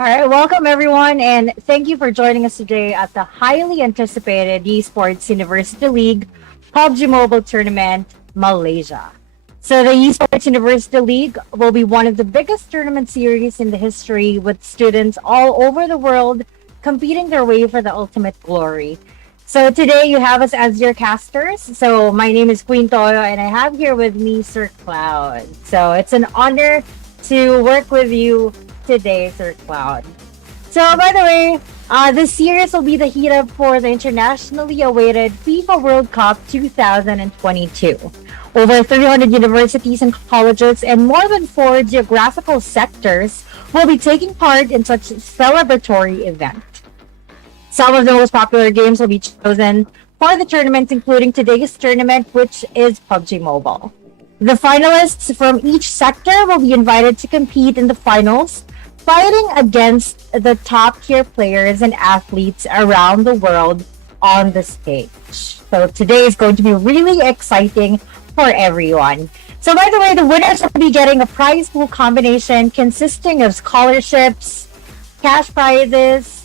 All right, welcome everyone, and thank you for joining us today at the highly anticipated Yesports University League PUBG Mobile Tournament, Malaysia. So the Yesports University League will be one of the biggest tournament series in the history, with students all over the world competing their way for the ultimate glory. So today you have us as your casters. So my name is QueenToyo, and I have here with me Sir Cloud. So it's an honor to work with you today, Sir Cloud. So, by the way, this series will be the heat up for the internationally awaited FIFA World Cup 2022. Over 300 universities and colleges and more than 4 geographical sectors will be taking part in such celebratory event. Some of the most popular games will be chosen for the tournament, including today's tournament, which is PUBG Mobile. The finalists from each sector will be invited to compete in the finals, fighting against the top tier players and athletes around the world on the stage. So today is going to be really exciting for everyone. So by the way, the winners will be getting a prize pool combination consisting of scholarships, cash prizes,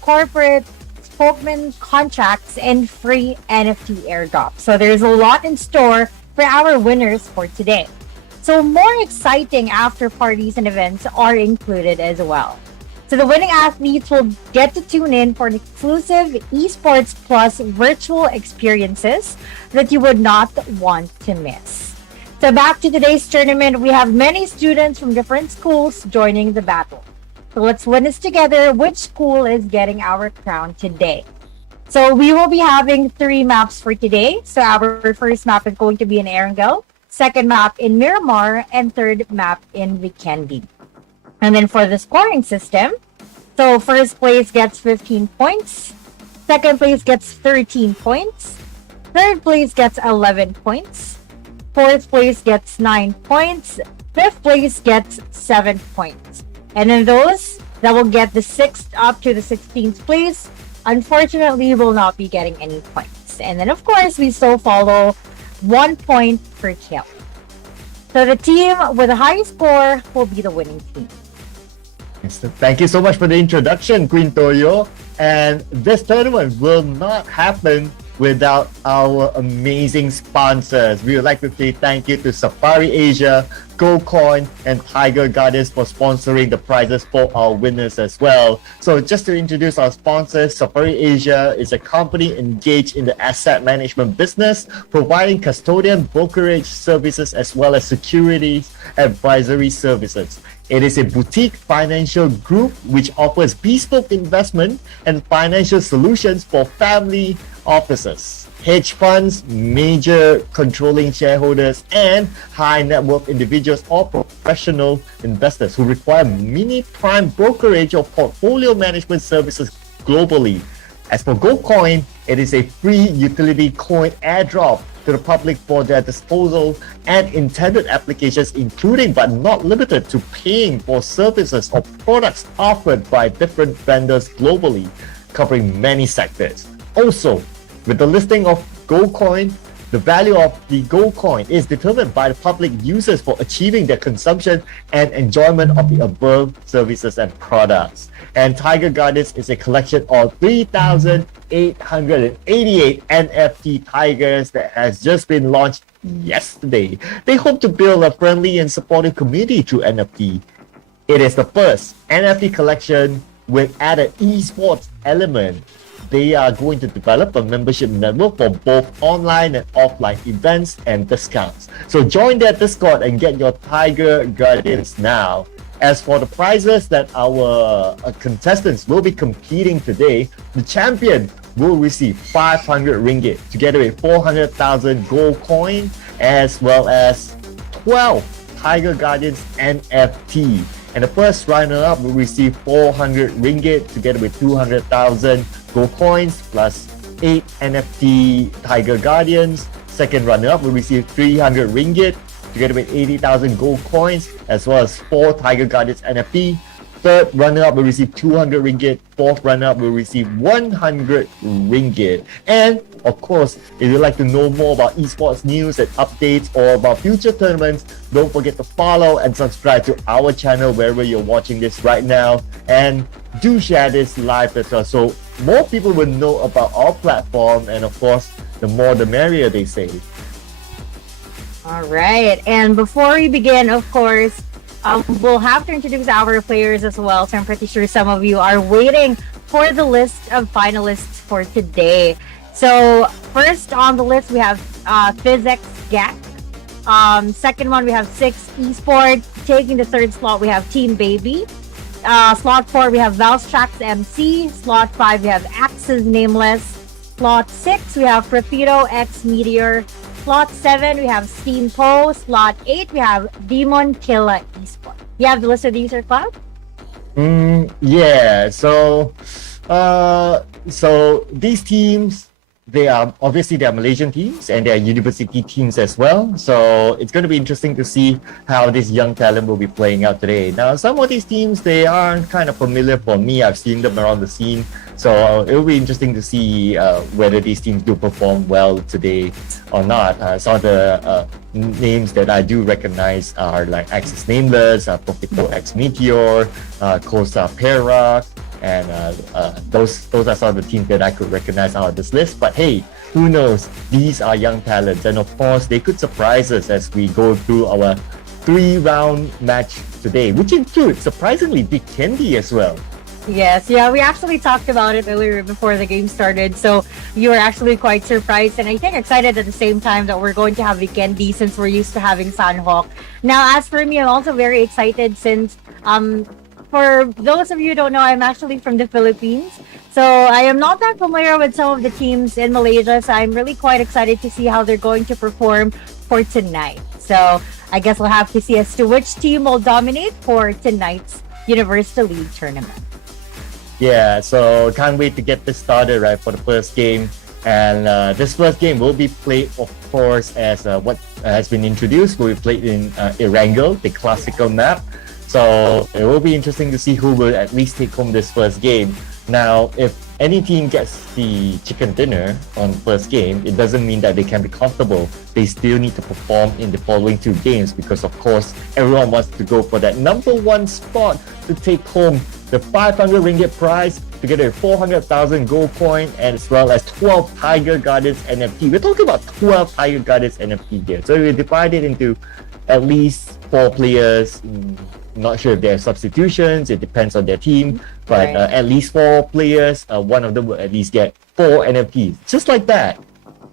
corporate spokesman contracts, and free NFT airdrop. So there's a lot in store for our winners for today. So more exciting after parties and events are included as well. So the winning athletes will get to tune in for an exclusive Esports Plus virtual experiences that you would not want to miss. So back to today's tournament, we have many students from different schools joining the battle. So let's witness together which school is getting our crown today. So we will be having 3 maps for today. So our first map is going to be in Erangel, second map in Miramar, and third map in Vikendi. And then for the scoring system, so first place gets 15 points, second place gets 13 points, third place gets 11 points, fourth place gets 9 points, fifth place gets 7 points. And then those that will get the 6th up to the 16th place, unfortunately, will not be getting any points. And then, of course, we still follow 1 point per kill. So the team with the highest score will be the winning team. Thank you so much for the introduction, QueenToyo. And this tournament will not happen without our amazing sponsors. We would like to say thank you to Safari Asia, GoCoin, and Tiger Gardens for sponsoring the prizes for our winners as well. So just to introduce our sponsors, Safari Asia is a company engaged in the asset management business, providing custodian brokerage services as well as securities advisory services. It is a boutique financial group which offers bespoke investment and financial solutions for family offices, hedge funds, major controlling shareholders, and high net worth individuals or professional investors who require mini prime brokerage or portfolio management services globally. As for GoCoin, it is a free utility coin airdrop to the public for their disposal and intended applications, including but not limited to paying for services or products offered by different vendors globally, covering many sectors. Also, with the listing of GoCoin, the value of the GoCoin is determined by the public users for achieving their consumption and enjoyment of the above services and products. And Tiger Gardens is a collection of 3,888 NFT tigers that has just been launched yesterday. They hope to build a friendly and supportive community through NFT. It is the first NFT collection with added esports element. They are going to develop a membership network for both online and offline events and discounts. So join their Discord and get your Tiger Guardians now. As for the prizes that our contestants will be competing today, the champion will receive 500 ringgit together with 400,000 gold coin, as well as 12 Tiger Guardians NFT. And the first runner-up will receive 400 ringgit together with 200,000 gold coins plus 8 NFT Tiger Guardians. Second runner-up will receive 300 ringgit together with 80,000 gold coins, as well as 4 Tiger Guardians NFT. Third runner-up will receive 200 ringgit. Fourth runner-up will receive 100 ringgit. And Of course, if you'd like to know more about esports news and updates or about future tournaments, don't forget to follow and subscribe to our channel wherever you're watching this right now. And do share this live as well, so more people will know about our platform. And of course, the more the merrier, they say. All right. And before we begin, of course, we'll have to introduce our players as well. So I'm pretty sure some of you are waiting for the list of finalists for today. So first on the list, we have Physics Gak. Second one, we have Six Esports. Taking the third slot, we have Team Baby. Slot 4, we have Valstrax MC. Slot 5, we have Axes Nameless. Slot 6, we have Profito X Meteor. Slot 7, we have Steam Po. Slot 8, we have Demon Killer Esports. You have the list of these, Sir Cloud? Yeah. So these teams, they are Malaysian teams and they are university teams as well. So it's going to be interesting to see how this young talent will be playing out today. Now, some of these teams, they aren't kind of familiar for me. I've seen them around the scene. So it will be interesting to see whether these teams do perform well today or not. Some of the names that I do recognize are like Axis Nameless, Profito X Meteor, Kosa Perak, and those are some of the teams that I could recognize out of this list. But hey, who knows? These are young talents, and of course, they could surprise us as we go through our 3-round match today, which includes surprisingly Big Candy as well. Yes, yeah, we actually talked about it earlier before the game started, so you were actually quite surprised and I think excited at the same time that we're going to have Vikendi since we're used to having Sanhok. Now, as for me, I'm also very excited since for those of you who don't know, I'm actually from the Philippines, so I am not that familiar with some of the teams in Malaysia, so I'm really quite excited to see how they're going to perform for tonight. So I guess we'll have to see as to which team will dominate for tonight's Universal League tournament. Yeah, so can't wait to get this started, right, for the first game. And this first game will be played, of course, as what has been introduced. Will be played in Erangel, the classical map. So it will be interesting to see who will at least take home this first game. Now, if any team gets the chicken dinner on first game, it doesn't mean that they can be comfortable. They still need to perform in the following 2 games because, of course, everyone wants to go for that number 1 spot to take home the 500 ringgit prize, together with 400,000 gold coin, and as well as 12 Tiger Guardians NFT. We're talking about 12 Tiger Guardians NFT here. So we divide it into at least 4 players. Not sure if there are substitutions, it depends on their team, but Right. At least 4 players, one of them will at least get 4 NFTs, just like that.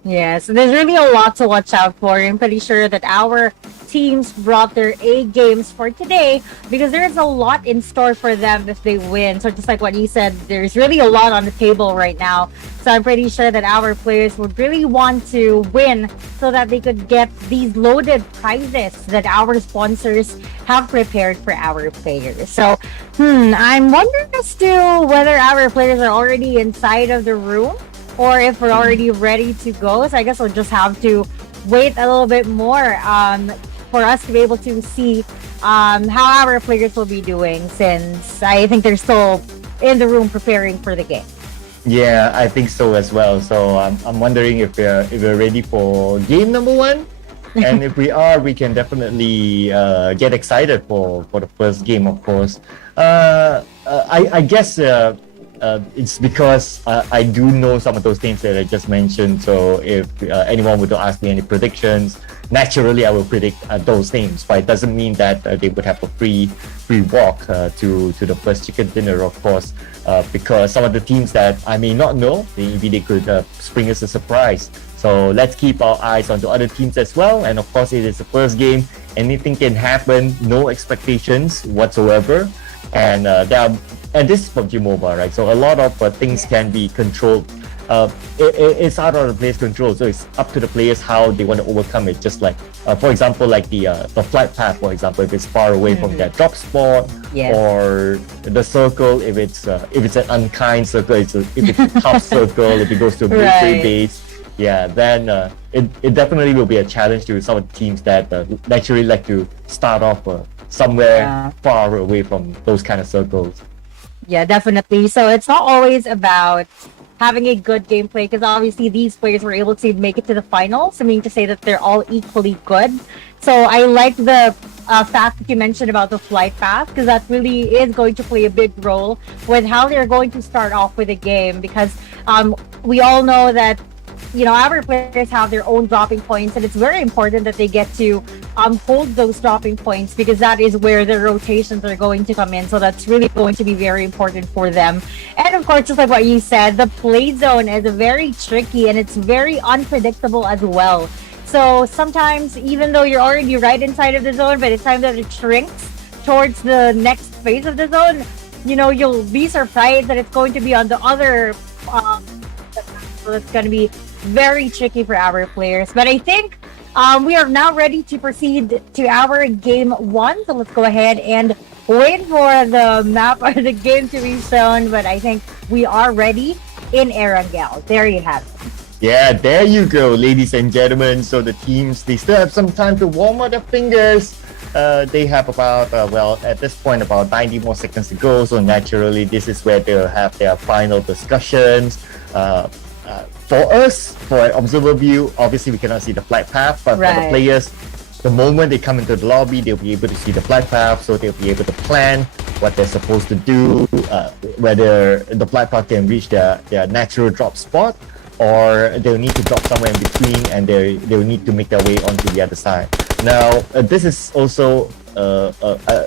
Yes, there's really a lot to watch out for. I'm pretty sure that our teams brought their A games for today because there's a lot in store for them if they win. So just like what you said, there's really a lot on the table right now. So I'm pretty sure that our players would really want to win so that they could get these loaded prizes that our sponsors have prepared for our players. So, I'm wondering as to whether our players are already inside of the room or if we're already ready to go. So I guess we'll just have to wait a little bit more for us to be able to see how our players will be doing, since I think they're still in the room preparing for the game. Yeah, I think so as well. So I'm wondering if we're ready for game number 1. And if we are, we can definitely get excited for the first game, of course. I guess it's because I do know some of those names that I just mentioned. So if anyone were to ask me any predictions, naturally I will predict those names. But it doesn't mean that they would have a free walk to the first chicken dinner, of course, because some of the teams that I may not know, maybe they could spring us a surprise. So let's keep our eyes on the other teams as well. And of course, it is the first game. Anything can happen. No expectations whatsoever. And this is PUBG Mobile, right? So a lot of things can be controlled. It's out of the player's control, so it's up to the players how they want to overcome it. Just like, for example, like the flight path, for example, if it's far away from their drop spot, Yes. or the circle, if it's an unkind circle, if it's a tough circle, if it goes to a military Right. base, yeah, then it definitely will be a challenge to some of the teams that naturally like to start off somewhere far away from those kind of circles. Yeah, definitely. So it's not always about having a good gameplay, because obviously these players were able to make it to the finals. I mean, to say that they're all equally good. So I like the fact that you mentioned about the flight path, because that really is going to play a big role with how they're going to start off with a game, because we all know that our players have their own dropping points, and it's very important that they get to hold those dropping points, because that is where the rotations are going to come in. So that's really going to be very important for them. And of course, just like what you said, the play zone is very tricky and it's very unpredictable as well. So sometimes, even though you're already right inside of the zone, by the time that it shrinks towards the next phase of the zone, you'll be surprised that it's going to be on the other. So it's going to be very tricky for our players. But I think we are now ready to proceed to our game one. So let's go ahead and wait for the map or the game to be shown. But I think we are ready in Erangel. There you have it. Yeah, there you go, ladies and gentlemen. So the teams, they still have some time to warm up their fingers. They have about, at this point, about 90 more seconds to go. So naturally, this is where they'll have their final discussions. For us, for an observer view, obviously we cannot see the flight path, but for the players, the moment they come into the lobby, they'll be able to see the flight path, so they'll be able to plan what they're supposed to do, whether the flight path can reach their natural drop spot, or they'll need to drop somewhere in between, and they'll need to make their way onto the other side. Now, this is also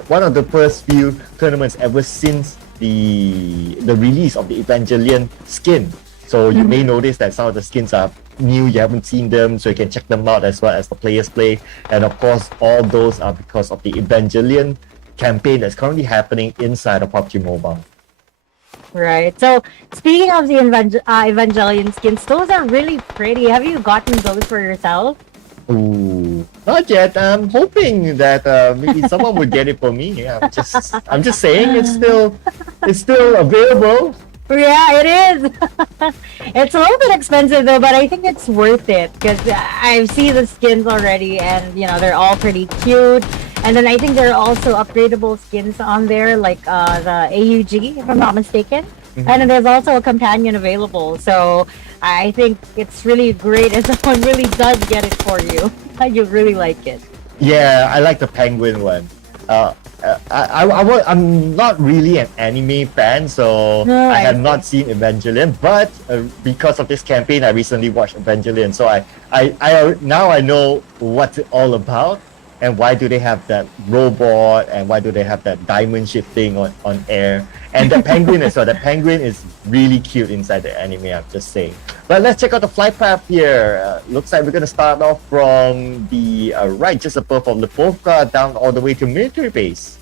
one of the first few tournaments ever since the release of the Evangelion skin. So you may notice that some of the skins are new, you haven't seen them, so you can check them out as well as the players play. And of course, all those are because of the Evangelion campaign that's currently happening inside of PUBG Mobile. Right. So speaking of the Evangelion skins, those are really pretty. Have you gotten those for yourself? Ooh, not yet. I'm hoping that maybe someone would get it for me. Yeah, I'm just saying it's still available. Yeah, it is. It's a little bit expensive though, but I think it's worth it, because I've seen the skins already, and they're all pretty cute. And then I think there are also upgradable skins on there, like the AUG, if I'm not mistaken. Mm-hmm. And then there's also a companion available. So I think it's really great if someone really does get it for you. You really like it. Yeah, I like the penguin one. I'm not really an anime fan, so I have not seen Evangelion. But because of this campaign, I recently watched Evangelion, so I now I know what it's all about, and why do they have that robot, and why do they have that diamond ship thing on air, and the penguin as well. The penguin is really cute inside the anime, I'm just saying. But let's check out the flight path here. Looks like we're going to start off from the right, just above of Lipovka, down all the way to military base.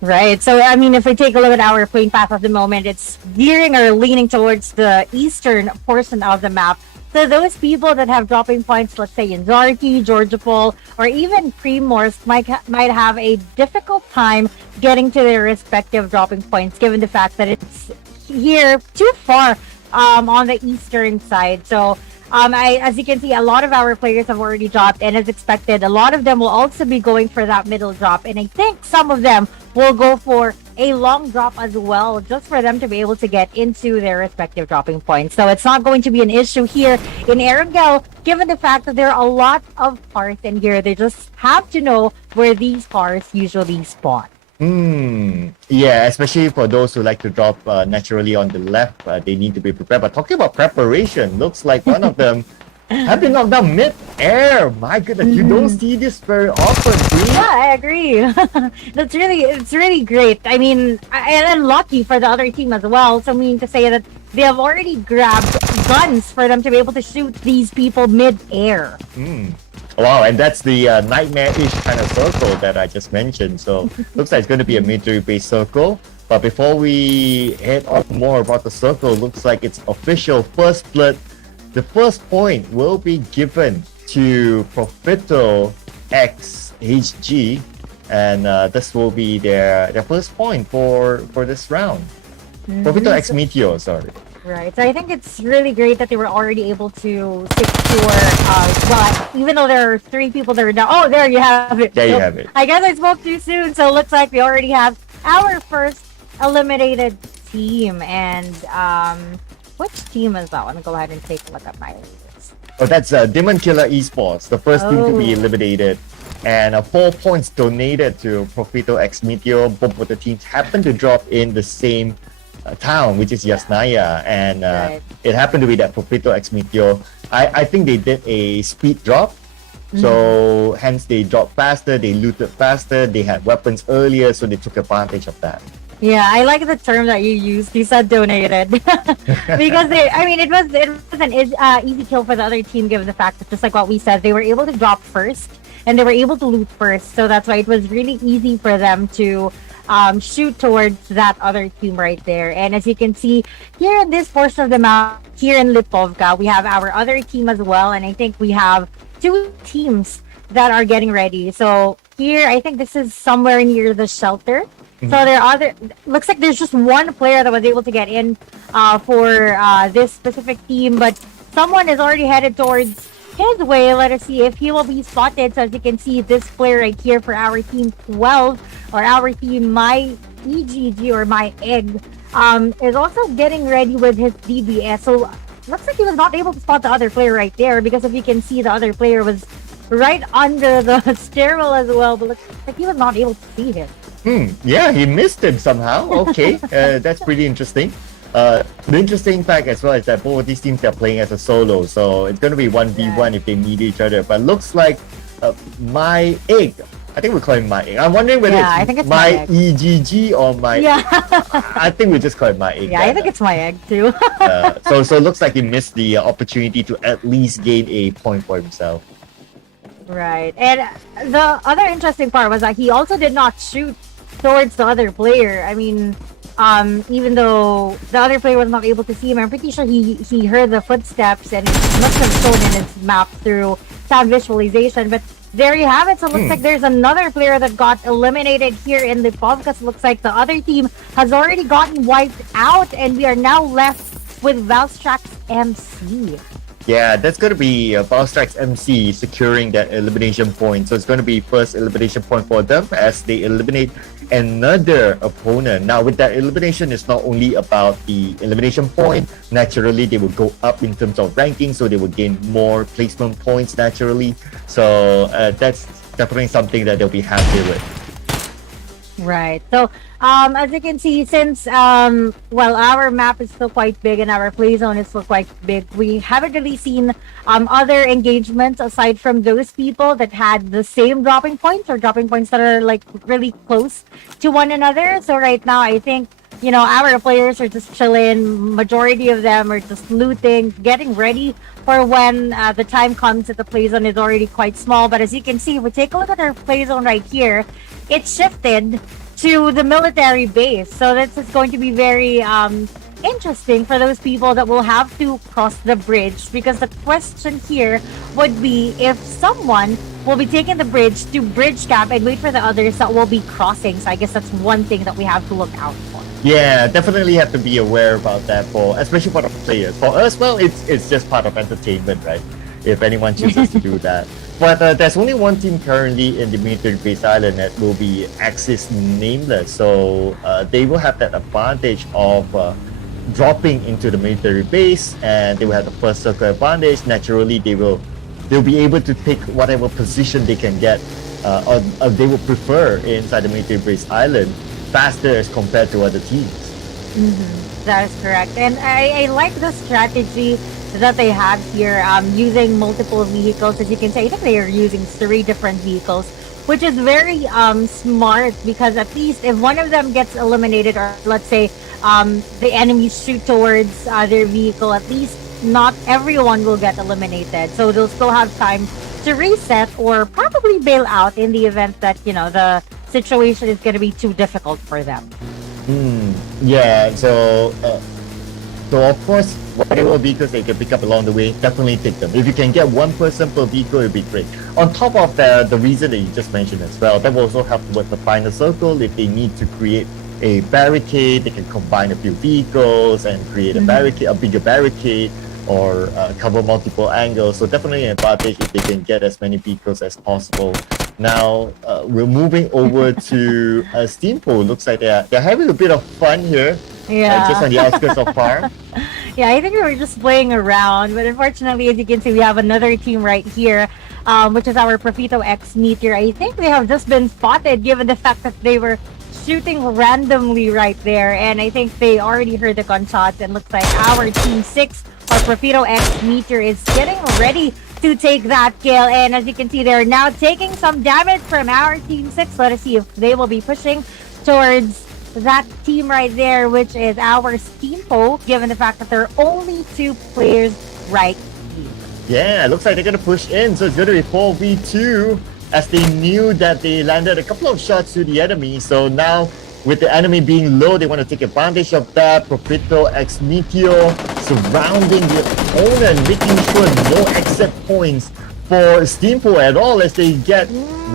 Right. So, I mean, if we take a look at our plane path at the moment, it's veering or leaning towards the eastern portion of the map. So those people that have dropping points, let's say in Zarki, Georgopol, or even Primorsk, might have a difficult time getting to their respective dropping points, given the fact that it's here too far on the eastern side. So as you can see, a lot of our players have already dropped, and as expected, a lot of them will also be going for that middle drop, and I think some of them will go for a long drop as well, just for them to be able to get into their respective dropping points. So it's not going to be an issue here in Erangel, given the fact that there are a lot of cars in here. They just have to know where these cars usually spawn. Yeah, especially for those who like to drop naturally on the left, they need to be prepared. But talking about preparation, looks like one of them have been knocked down mid-air. My goodness, you don't see this very often, dude. Yeah, I agree. It's really great. I mean, and lucky for the other team as well. So I mean to say that they have already grabbed guns for them to be able to shoot these people mid-air. Wow, and that's the nightmare-ish kind of circle that I just mentioned. So looks like it's going to be a military-based circle. But before we head on more about the circle, looks like it's official. First blood. The first point will be given to Profito X HG, and this will be their first point for this round. Profito X Meteor, sorry. Right. So I think it's really great that they were already able to secure, well, even though there are 3 people that are down. Oh, there you have it. There you have it. I guess I spoke too soon. So it looks like we already have our first eliminated team. And Which team is that one? Go ahead and take a look at my list. Oh, that's Demon Killer Yesports, the first team to be eliminated. And 4 points donated to Profito X Meteor. Both of the teams happen to drop in the same town, which is Yasnaya. And it happened to be that Profito X Meteor. I think they did a speed drop. So hence they dropped faster, they looted faster, they had weapons earlier, so they took advantage of that. Yeah, I like the term that you used. You said donated because it was an easy kill for the other team, given the fact that, just like what we said, they were able to drop first and they were able to loot first. So that's why it was really easy for them to shoot towards that other team right there. And as you can see here in this portion of the map, here in Lipovka, we have our other team as well, and I think we have 2 teams that are getting ready. So here, I think this is somewhere near the shelter. So there are looks like there's just one player that was able to get in for this specific team, but someone is already headed towards his way. Let us see if he will be spotted. So as you can see, this player right here for our team 12, or our team My EGG or My Egg, is also getting ready with his DBS. So looks like he was not able to spot the other player right there, because if you can see, the other player was right under the stairwell as well, but looks like he was not able to see him. Yeah, he missed him somehow. Okay, that's pretty interesting. The interesting fact as well is that both of these teams are playing as a solo, so it's going to be 1v1 if they meet each other. But looks like My Egg, I think we call him My Egg. I'm wondering whether it's My EGG or My... Yeah. I think we just call it My Egg. Yeah, I think it's My Egg too. So it looks like he missed the opportunity to at least gain a point for himself. Right. And the other interesting part was that he also did not shoot towards the other player. I mean, even though the other player was not able to see him, I'm pretty sure he heard the footsteps, and it must have shown in his map through sound visualization. But there you have it. So it looks like there's another player that got eliminated here in the podcast. Looks like the other team has already gotten wiped out, and we are now left with Valstrax MC. Yeah, that's going to be Valstrax MC securing that elimination point. So it's going to be first elimination point for them as they eliminate another opponent. Now, with that elimination, it's not only about the elimination point. Naturally, they will go up in terms of ranking, so they will gain more placement points naturally. So that's definitely something that they'll be happy with. Right. So, as you can see, since our map is still quite big and our play zone is still quite big, we haven't really seen other engagements aside from those people that had the same dropping points, or dropping points that are like really close to one another. So right now, I think, our players are just chilling. Majority of them are just looting, getting ready for when the time comes that the play zone is already quite small. But as you can see, if we take a look at our play zone right here, it's shifted to the military base. So this is going to be very interesting for those people that will have to cross the bridge, because the question here would be if someone will be taking the bridge to bridge cap and wait for the others that will be crossing. So I guess that's one thing that we have to look out for. Yeah, definitely have to be aware about that, especially for the players. For us, well, it's just part of entertainment, right? If anyone chooses to do that. But there's only one team currently in the military base island that will be Axis Nameless. So they will have that advantage of dropping into the military base, and they will have the first circle advantage. Naturally, they'll be able to pick whatever position they can get, or they will prefer inside the military base island faster as compared to other teams. That is correct. And I like the strategy that they have here, using multiple vehicles. As you can see, I think they are using 3 different vehicles, which is very smart, because at least if one of them gets eliminated, or let's say the enemies shoot towards their vehicle, at least not everyone will get eliminated. So they'll still have time to reset or probably bail out in the event that, the situation is going to be too difficult for them. Yeah, so of course, whatever vehicles they can pick up along the way, definitely take them. If you can get one person per vehicle, it'd be great. On top of the reason that you just mentioned as well, that will also help with the final circle. If they need to create a barricade, they can combine a few vehicles and create a bigger barricade, or cover multiple angles. So definitely an advantage if they can get as many vehicles as possible. Now we're moving over to Steampo. Looks like they're having a bit of fun here. Yeah. Just on the outskirts of farm. Yeah, I think we were just playing around, but unfortunately, as you can see, we have another team right here, which is our Profito X Meteor. I think they have just been spotted given the fact that they were shooting randomly right there, and I think they already heard the gunshots, and looks like our Team 6, our Profito X Meteor, is getting ready to take that kill, and as you can see, they're now taking some damage from our Team 6. Let us see if they will be pushing towards that team right there, which is our Steampo, given the fact that there are only 2 players right here. Yeah, it looks like they're gonna push in, so it's gonna be 4v2 as they knew that they landed a couple of shots to the enemy. So now with the enemy being low, they want to take advantage of that. Profito X Meteor surrounding the opponent, making sure no exit points for Steampo at all as they get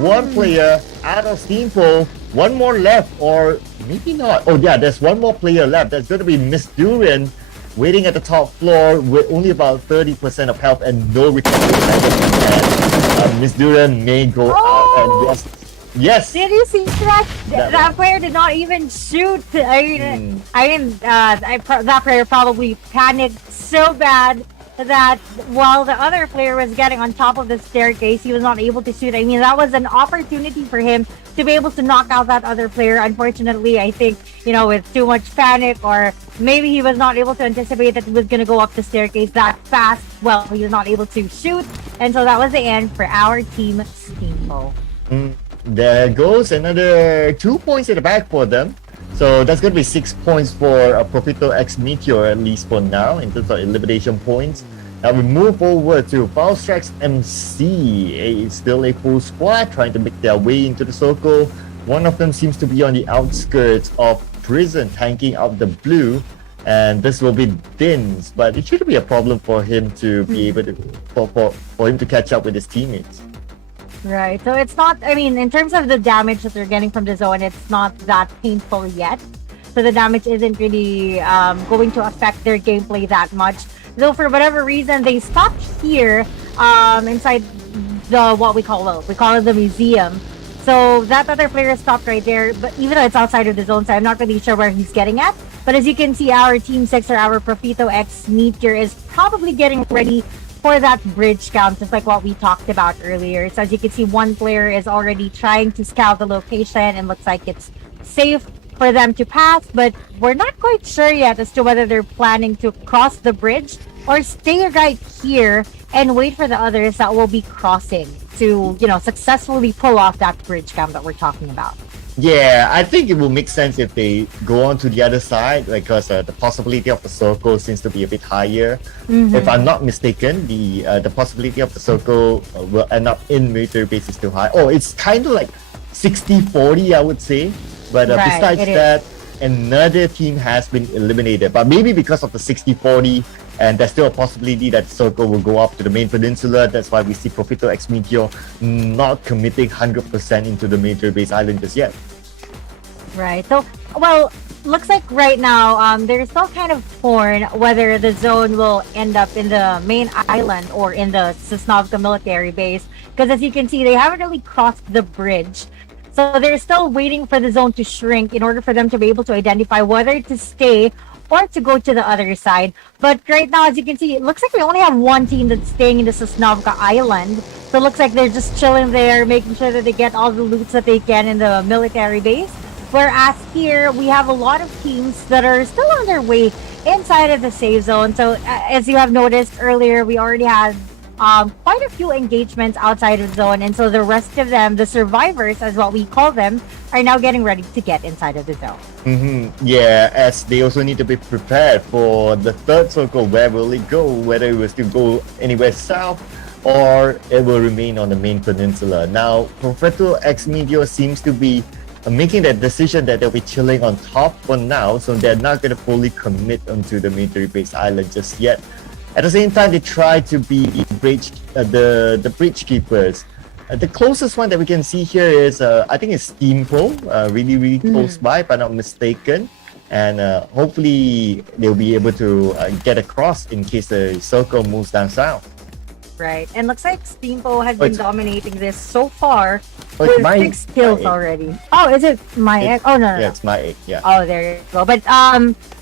one player out of Steampo. One more left, or maybe not. Oh yeah, there's one more player left. That's going to be Miss Durian waiting at the top floor with only about 30% of health and no recovery. And Miss Durian may go out and yes. Did you see that? That player did not even shoot. That player probably panicked so bad that while the other player was getting on top of the staircase, he was not able to shoot. I mean, that was an opportunity for him to be able to knock out that other player. Unfortunately, I think, with too much panic, or maybe he was not able to anticipate that he was going to go up the staircase that fast. Well, he was not able to shoot, and so that was the end for our team Steampo. There goes another 2 points in the back for them. So that's going to be 6 points for Profito X Meteor, at least for now, in terms of elimination points. Now we move over to Foulstrax MC. It's still a full squad trying to make their way into the circle. One of them seems to be on the outskirts of prison, tanking out the blue. And this will be Dins, but it shouldn't be a problem for him to be able to, for him to catch up with his teammates. Right. So it's not, in terms of the damage that they're getting from the zone, it's not that painful yet. So the damage isn't really going to affect their gameplay that much. Though for whatever reason, they stopped here inside what we call it the museum. So that other player stopped right there, but even though it's outside of the zone, so I'm not really sure where he's getting at. But as you can see, our Team 6 or our Profito X Meteor is probably getting ready for that bridge count, just like what we talked about earlier. So as you can see, one player is already trying to scout the location and looks like it's safe for them to pass, but we're not quite sure yet as to whether they're planning to cross the bridge or stay right here and wait for the others that will be crossing to, successfully pull off that bridge count that we're talking about. Yeah, I think it will make sense if they go on to the other side, because the possibility of the circle seems to be a bit higher. If I'm not mistaken, the possibility of the circle will end up in military base is too high. Oh, it's kind of like 60-40, I would say. But besides that, another team has been eliminated. But maybe because of the 60-40, and there's still a possibility that the circle will go up to the main peninsula. That's why we see Profito X Meteor not committing 100% into the military base island just yet. Right. So, well, looks like right now they're still kind of torn whether the zone will end up in the main island or in the Sosnovka military base. Because as you can see, they haven't really crossed the bridge. So they're still waiting for the zone to shrink in order for them to be able to identify whether to stay or to go to the other side. But right now, as you can see, it looks like we only have one team that's staying in the Sosnovka Island. So it looks like they're just chilling there, making sure that they get all the loots that they can in the military base. Whereas here, we have a lot of teams that are still on their way inside of the safe zone. So as you have noticed earlier, we already had quite a few engagements outside of the zone. And so the rest of them, the survivors, as what we call them, are now getting ready to get inside of the zone. Yeah, as they also need to be prepared for the third circle. Where will it go? Whether it will still go anywhere south or it will remain on the main peninsula. Now, Profito X Meteor seems to be making that decision that they'll be chilling on top for now, so they're not going to fully commit onto the military base island just yet. At the same time, they try to be the bridge keepers. The closest one that we can see here is, I think it's Steampo, really close by, if I'm not mistaken. And hopefully they'll be able to get across in case the circle moves down south. Right, and looks like Steampo has been dominating this so far with 6 kills already. Oh, is it my egg? Oh, no. Yeah, it's my egg, yeah. Oh, there you go. But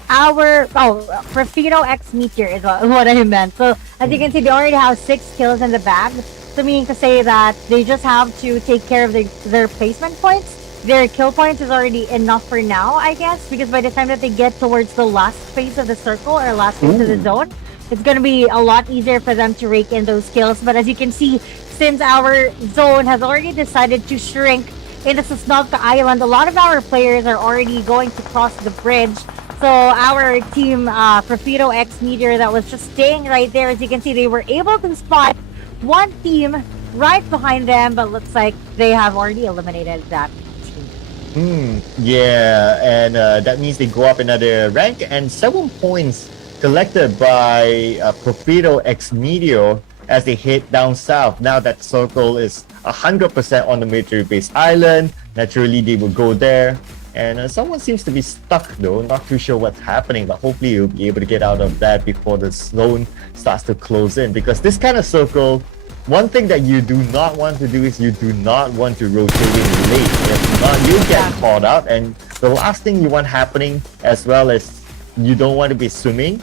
Profito X Meteor is what I meant. So as you can see, they already have 6 kills in the bag. So meaning to say that they just have to take care of their placement points. Their kill points is already enough for now, I guess, because by the time that they get towards the last phase of the circle or last phase of the zone, it's gonna be a lot easier for them to rake in those kills. But as you can see, since our zone has already decided to shrink into Sosnovka Island, a lot of our players are already going to cross the bridge. So our team, Profito X Meteor, that was just staying right there. As you can see, they were able to spot one team right behind them, but looks like they have already eliminated that team. Yeah, and that means they go up another rank, and 7 points collected by Profito X Meteor as they head down south. Now that circle is 100% on the military base island. Naturally, they will go there. And someone seems to be stuck though, not too sure what's happening, but hopefully you'll be able to get out of that before the zone starts to close in. Because this kind of circle, one thing that you do not want to do is you do not want to rotate in late. If not, you get caught out. And the last thing you want happening as well is you don't want to be swimming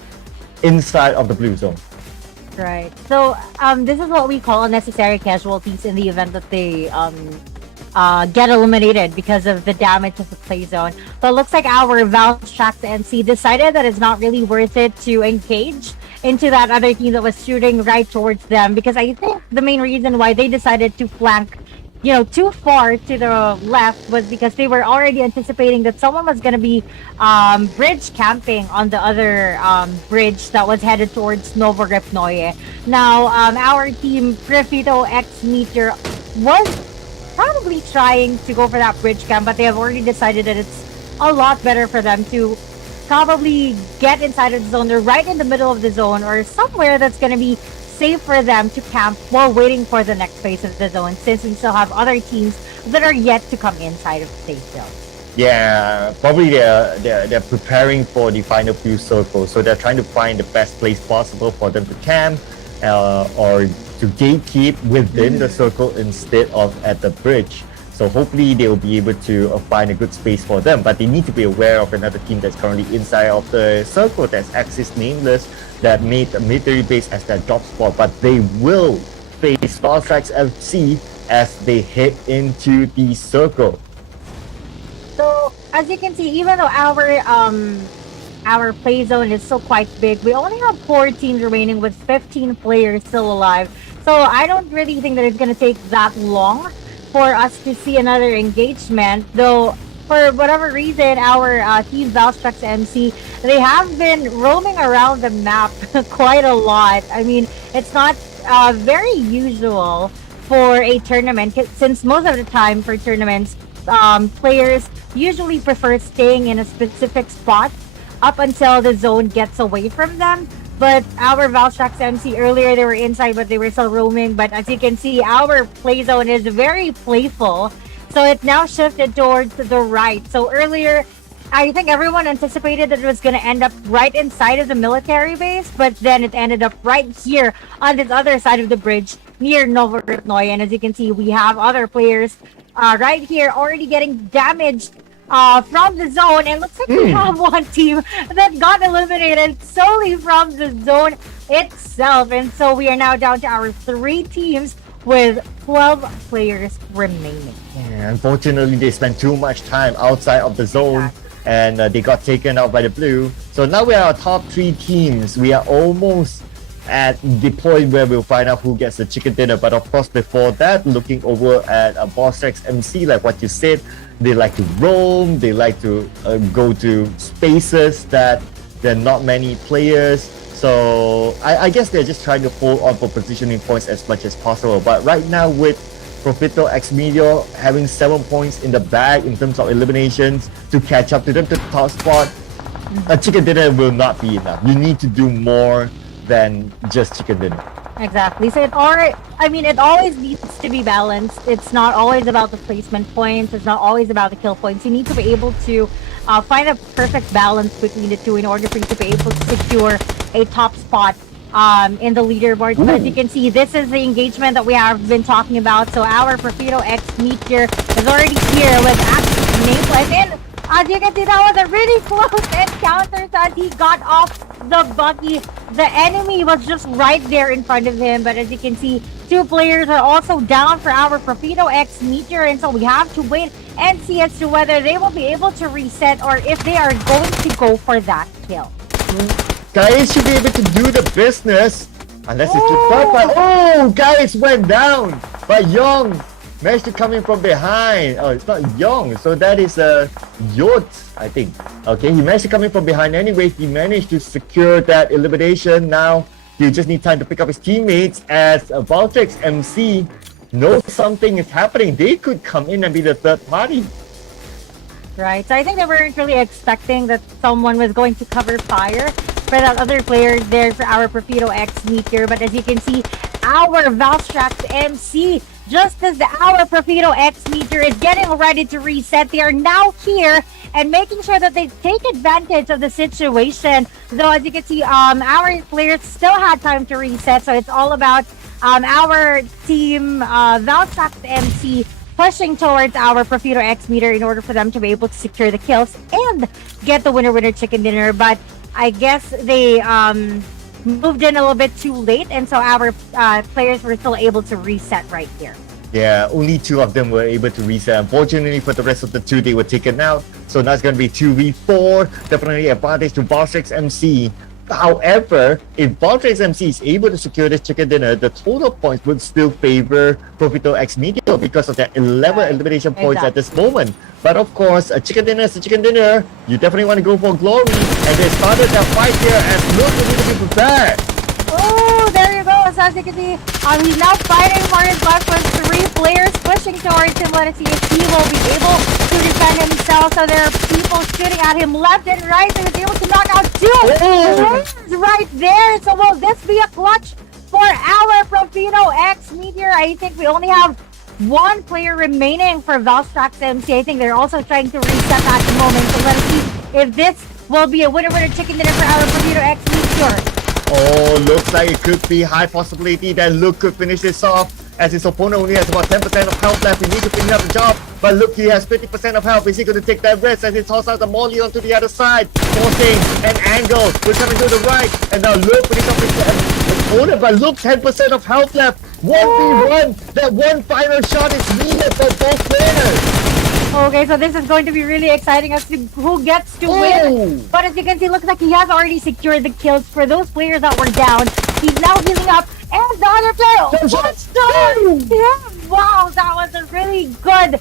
inside of the blue zone. Right. So this is what we call unnecessary casualties in the event that they get eliminated because of the damage of the play zone. But it looks like our Valve Tracks NC decided that it's not really worth it to engage into that other team that was shooting right towards them, because I think the main reason why they decided to flank too far to the left was because they were already anticipating that someone was going to be bridge camping on the other bridge that was headed towards Novorepnoye. Now, our team, Profito X Meteor, was probably trying to go for that bridge camp, but they have already decided that it's a lot better for them to probably get inside of the zone. They're right in the middle of the zone or somewhere that's going to be safe for them to camp while waiting for the next phase of the zone, since we still have other teams that are yet to come inside of the safe zone. Yeah, probably they're preparing for the final few circles, so they're trying to find the best place possible for them to camp or to gatekeep within the circle instead of at the bridge. So hopefully they will be able to find a good space for them, but they need to be aware of another team that's currently inside of the circle that's Axis Nameless, that made the military base as their drop spot, but they will face Star Strikes FC as they head into the circle. So as you can see, even though our play zone is still quite big, we only have 4 teams remaining with 15 players still alive. So I don't really think that it's going to take that long for us to see another engagement, though for whatever reason our team Valstrax MC, they have been roaming around the map quite a lot. I mean, it's not very usual for a tournament, since most of the time for tournaments, players usually prefer staying in a specific spot up until the zone gets away from them. But our Valstrax MC, earlier they were inside but they were still roaming. But as you can see, our play zone is very playful, so it now shifted towards the right. So earlier, I think everyone anticipated that it was going to end up right inside of the military base, but then it ended up right here on this other side of the bridge near Novorotnoye. And as you can see, we have other players right here already getting damaged from the zone, and looks like we have one team that got eliminated solely from the zone itself. And so we are now down to our 3 teams with 12 players remaining. Yeah, unfortunately, they spent too much time outside of the zone, and they got taken out by the blue. So now we are our top 3 teams. We are almost at the point where we'll find out who gets the chicken dinner. But of course, before that, looking over at Bossrex MC, like what you said, they like to roam, they like to go to spaces that there are not many players. So I guess they're just trying to hold on for positioning points as much as possible. But right now, with Profito X Meteor having 7 points in the bag in terms of eliminations to catch up to them to the top spot, a chicken dinner will not be enough. You need to do more than just chicken dinner. Exactly. So it always needs to be balanced. It's not always about the placement points. It's not always about the kill points. You need to be able to find a perfect balance between the two in order for you to be able to secure a top spot in the leaderboard. But as you can see, this is the engagement that we have been talking about. So our Profito X Meteor is already here with Axis Nameless. And As you can see, that was a really close encounter as he got off the buggy. The enemy was just right there in front of him, but as you can see, two players are also down for our Profito X Meteor, and so we have to wait and see as to whether they will be able to reset or if they are going to go for that kill. Guys should be able to do the business unless it's too far. Oh, guys went down, but Young managed to come in from behind. Oh, it's not Young, so that is Yot, I think. Okay, he managed to come in from behind anyway. He managed to secure that elimination. Now he just need time to pick up his teammates as Valtrex MC knows something is happening. They could come in and be the third party. Right, so I think they weren't really expecting that someone was going to cover fire for that other player there for our Profito X Meteor. But as you can see, our Valstrax MC, just as our Profito X Meteor is getting ready to reset, they are now here and making sure that they take advantage of the situation. Though as you can see, our players still had time to reset, so it's all about our team, Valstrax MC, pushing towards our Profito X Meteor in order for them to be able to secure the kills and get the winner chicken dinner. But I guess they moved in a little bit too late, and so our players were still able to reset right here. Yeah, only two of them were able to reset. Unfortunately, for the rest of the two, they were taken out. So now it's going to be 2v4. Definitely advantage to Valtrex MC. However, if Valtrex MC is able to secure this chicken dinner, the total points would still favor Profito X Meteor because of that 11 elimination points at this moment. But of course, a chicken dinner is a chicken dinner. You definitely want to go for glory. And they started that fight here as Luke need to be prepared. Oh, there you go. So as you can see, he's now fighting for his life with three players pushing towards him. Let us see if he will be able to defend himself. So there are people shooting at him left and right. So he's able to knock out two players right there. So will this be a clutch for our Profito X Meteor? I think we only have one player remaining for Valstrax MC. I think they're also trying to reset at the moment. So let us see if this will be a winner chicken dinner for our Profito X Meteor. Oh, looks like it could be high possibility that Luke could finish this off as his opponent only has about 10% of health left. He needs to finish up the job, but look, he has 50% of health. Is he going to take that risk as he tosses out the molly onto the other side, forcing an angle? We're coming to the right, and now Luke finishes up his opponent, but Luke 10% of health left. 1v1, that one final shot is needed for both players. Okay, so this is going to be really exciting as to who gets to win. But as you can see, looks like he has already secured the kills for those players that were down. He's now healing up, and the other player, yeah, wow, that was a really good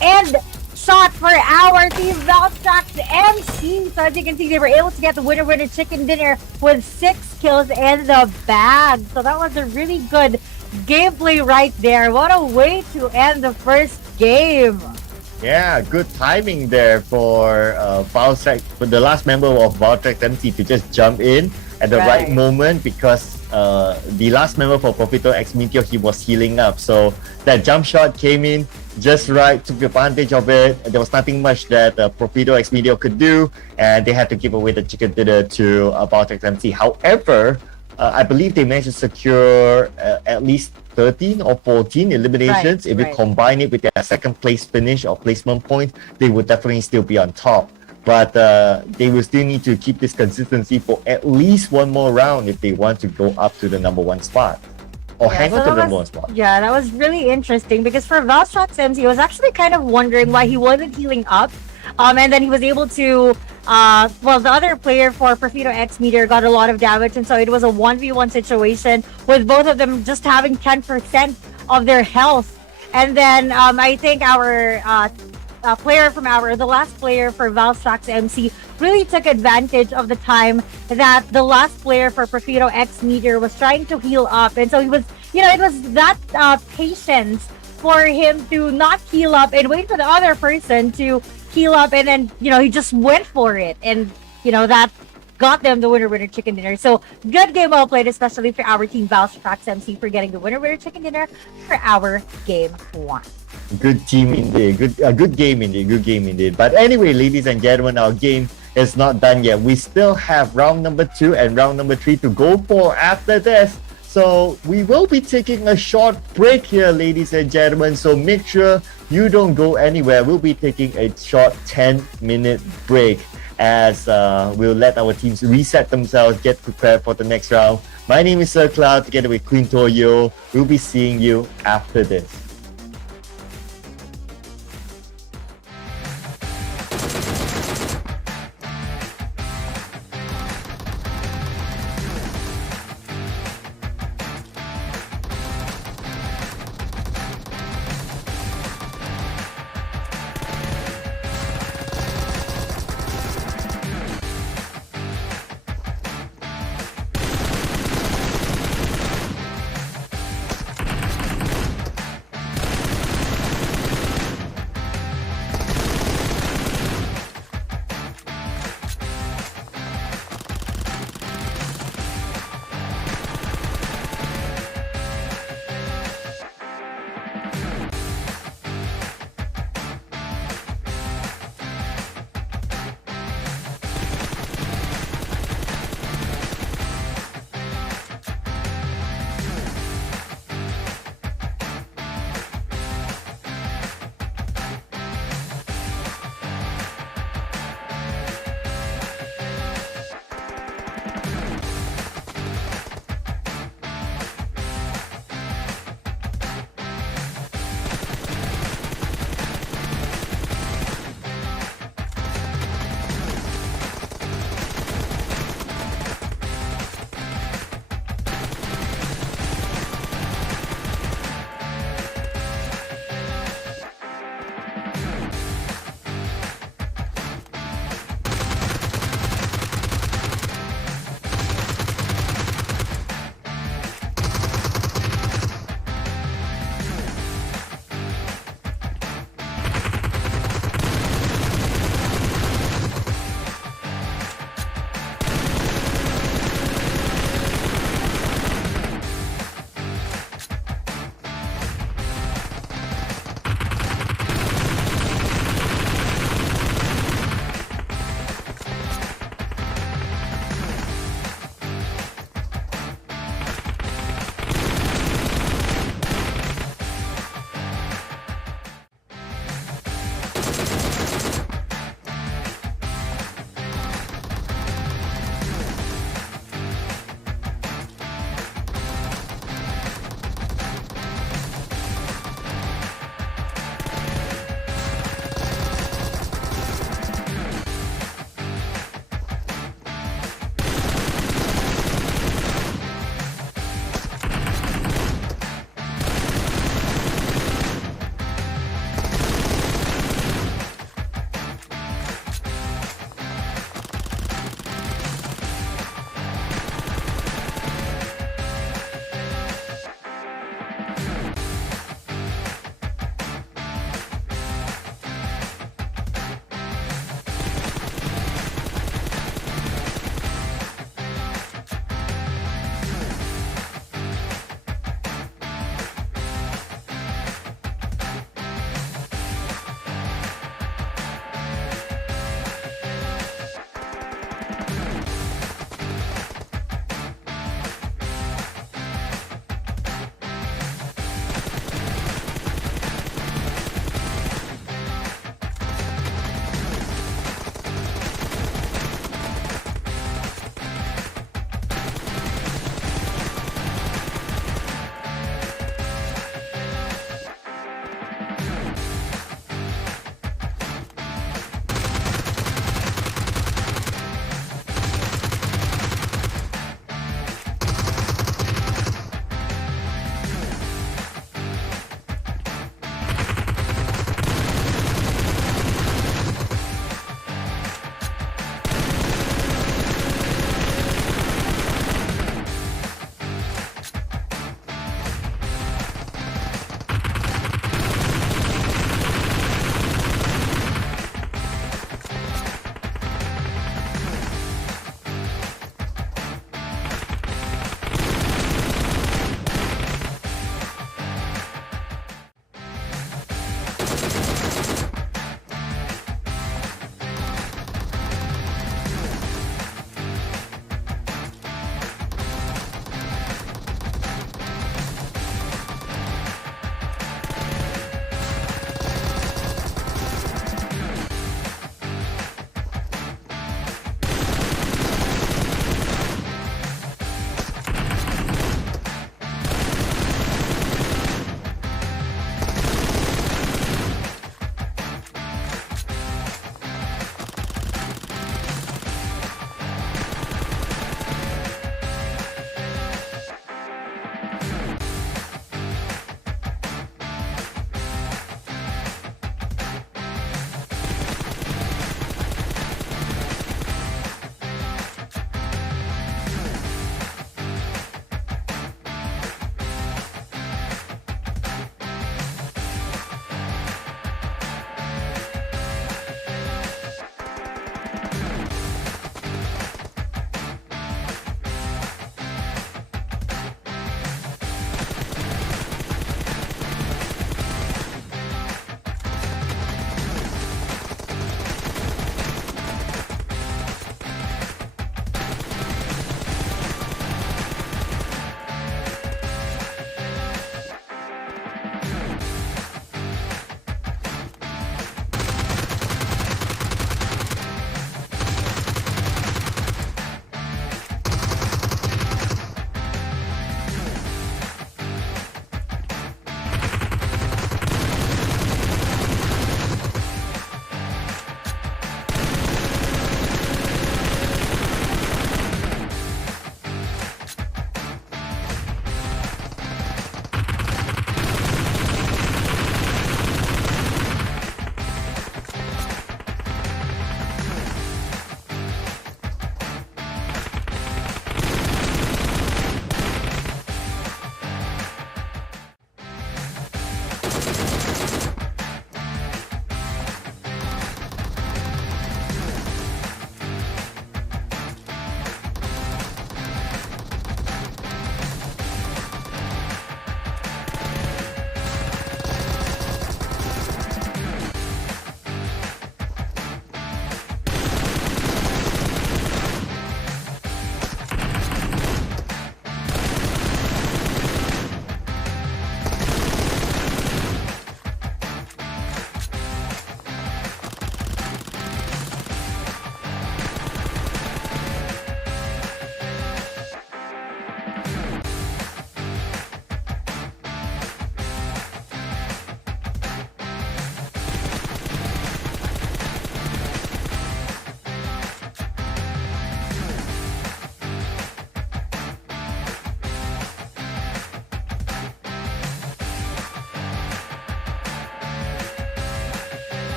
end shot for our team, Valstrax MC. So as you can see, they were able to get the winner chicken dinner with 6 kills in the bag. So that was a really good gameplay right there. What a way to end the first game. Yeah, good timing there for Valtrex, for the last member of Valtrex MC to just jump in at the right moment, because the last member for Profito X Meteor, he was healing up. So that jump shot came in just right, took advantage of it. There was nothing much that Profito X Meteor could do, and they had to give away the chicken dinner to Valtrex MC. However, I believe they managed to secure at least 13 or 14 eliminations. If you combine it with their second place finish or placement point, they would definitely still be on top. But they will still need to keep this consistency for at least one more round if they want to go up to the number 1 spot. Or hang on to the number 1 spot. Yeah, that was really interesting because for Valstrax MC, I was actually kind of wondering why he wasn't healing up. And then he was able to, well, the other player for Profito X Meteor got a lot of damage, and so it was a 1v1 situation with both of them just having 10% of their health. And then I think our player from the last player for Valstrax MC really took advantage of the time that the last player for Profito X Meteor was trying to heal up. And so he was, it was that patience for him to not heal up and wait for the other person to heal up, and then he just went for it, and that got them the winner chicken dinner. So good game, well played, especially for our team Valstrax MC for getting the winner chicken dinner for our game 1. Good team indeed. Good game indeed. But anyway, ladies and gentlemen, our game is not done yet. We still have round number 2 and round number 3 to go for after this. So we will be taking a short break here, ladies and gentlemen. So make sure you don't go anywhere. We'll be taking a short 10-minute break as we'll let our teams reset themselves, get prepared for the next round. My name is Sir Cloud, together with QueenToyo. We'll be seeing you after this.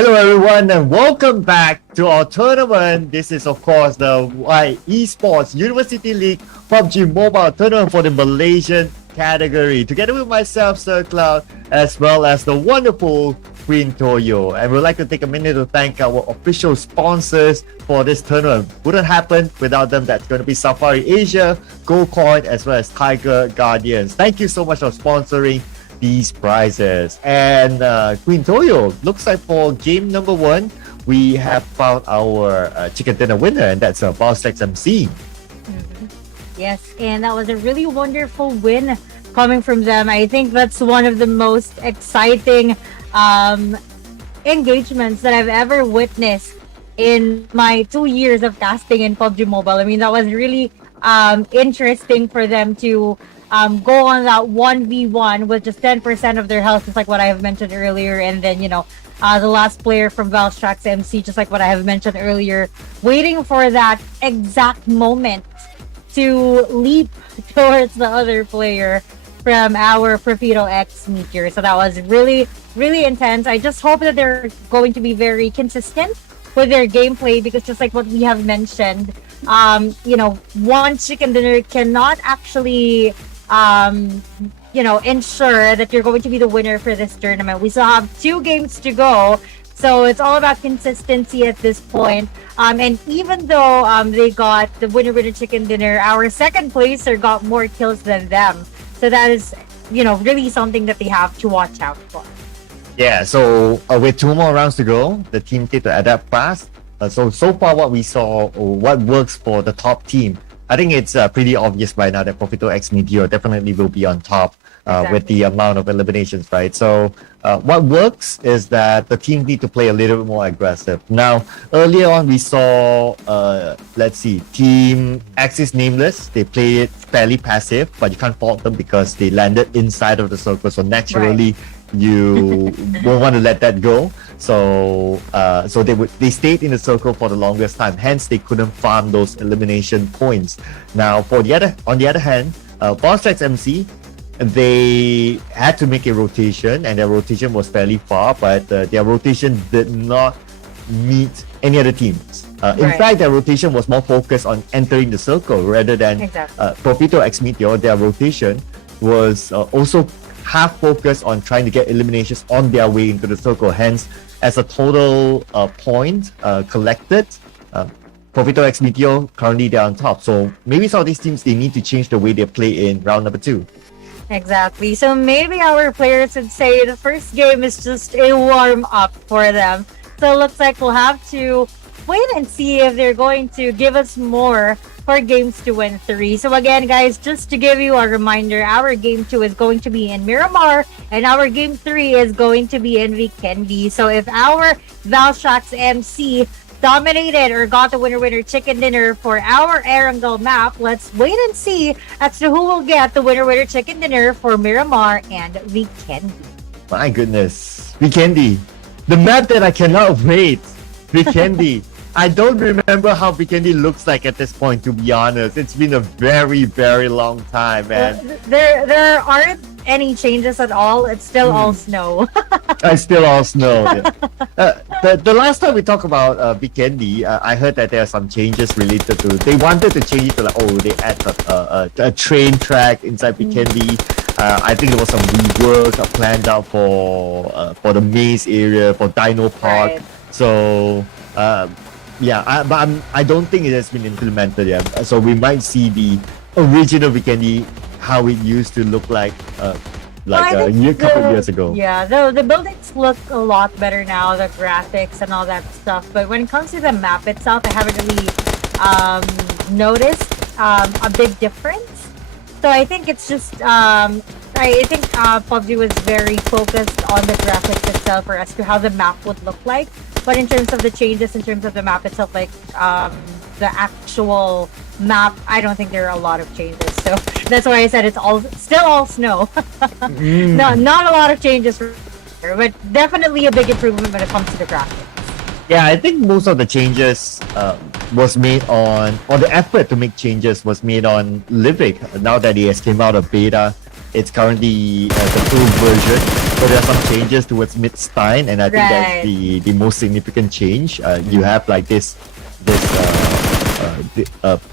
Hello everyone and welcome back to our tournament. This is of course the Yesports University League PUBG Mobile Tournament for the Malaysian category. Together with myself, Sir Cloud, as well as the wonderful QueenToyo. And we'd like to take a minute to thank our official sponsors for this tournament. Wouldn't happen without them. That's going to be Safari Asia, GoCoin, as well as Tiger Guardians. Thank you so much for sponsoring these prizes. And QueenToyo, looks like for game number 1, we have found our chicken dinner winner, and that's Bostex MC. Mm-hmm. Yes, and that was a really wonderful win coming from them. I think that's one of the most exciting engagements that I've ever witnessed in my 2 years of casting in PUBG Mobile. I mean, that was really interesting for them to go on that 1v1 with just 10% of their health, just like what I have mentioned earlier. And then, the last player from Valstrax MC, just like what I have mentioned earlier, waiting for that exact moment to leap towards the other player from our Profito X Meteor. So that was really, really intense. I just hope that they're going to be very consistent with their gameplay, because just like what we have mentioned, one chicken dinner cannot actually ensure that you're going to be the winner for this tournament. We still have 2 games to go, so it's all about consistency at this point. And even though they got the winner chicken dinner, our second placer got more kills than them. So that is, really something that they have to watch out for. Yeah, so with 2 more rounds to go, the team need to adapt fast. So far what we saw, or what works for the top team, I think it's pretty obvious by now that Profito X Meteor definitely will be on top with the amount of eliminations, right? So what works is that the team need to play a little bit more aggressive. Now, earlier on we saw, Team Axis Nameless. They played it fairly passive, but you can't fault them because they landed inside of the circle. So naturally, you won't want to let that go. So they stayed in the circle for the longest time. Hence, they couldn't farm those elimination points. Now, on the other hand, Bostrax MC, they had to make a rotation, and their rotation was fairly far, but their rotation did not meet any other teams. In fact, their rotation was more focused on entering the circle rather than Profito X Meteor. Their rotation was also half focused on trying to get eliminations on their way into the circle. Hence, as a total point collected, Profito X Meteor currently they're on top. So maybe some of these teams, they need to change the way they play in round number 2. Exactly. So maybe our players would say the first game is just a warm-up for them. So it looks like we'll have to wait and see if they're going to give us more for games 2 and 3. So again, guys, just to give you a reminder, our game 2 is going to be in Miramar, and our game 3 is going to be in Vikendi. So if our Valstrax MC dominated or got the winner chicken dinner for our Erangel map, let's wait and see as to who will get the winner chicken dinner for Miramar and Vikendi. My goodness, Vikendi, the map that I cannot wait. Vikendi. I don't remember how Vikendi looks like at this point, to be honest. It's been a very, very long time, man. There aren't any changes at all. It's still all snow. It's still all snow. Yeah. The last time we talked about Vikendi, I heard that there are some changes related to. They wanted to change it to they add a train track inside Vikendi. I think there was some rework planned out for the maze area, for Dino Park. Right. So. But I don't think it has been implemented yet. So we might see the original Vikendi, how it used to look like a couple of years ago. Yeah, the buildings look a lot better now, the graphics and all that stuff. But when it comes to the map itself, I haven't really noticed a big difference. So I think it's just I think PUBG was very focused on the graphics itself, or as to how the map would look like. But in terms of the changes, in terms of the map itself, like the actual map, I don't think there are a lot of changes. So that's why I said it's still all snow. No, not a lot of changes, but definitely a big improvement when it comes to the graphics. Yeah, I think most of the changes was made on, or the effort to make changes was made on Livik. Now that it has came out of beta, it's currently the full version. So there are some changes towards Midstein, and I think that's Right. the most significant change. You have like this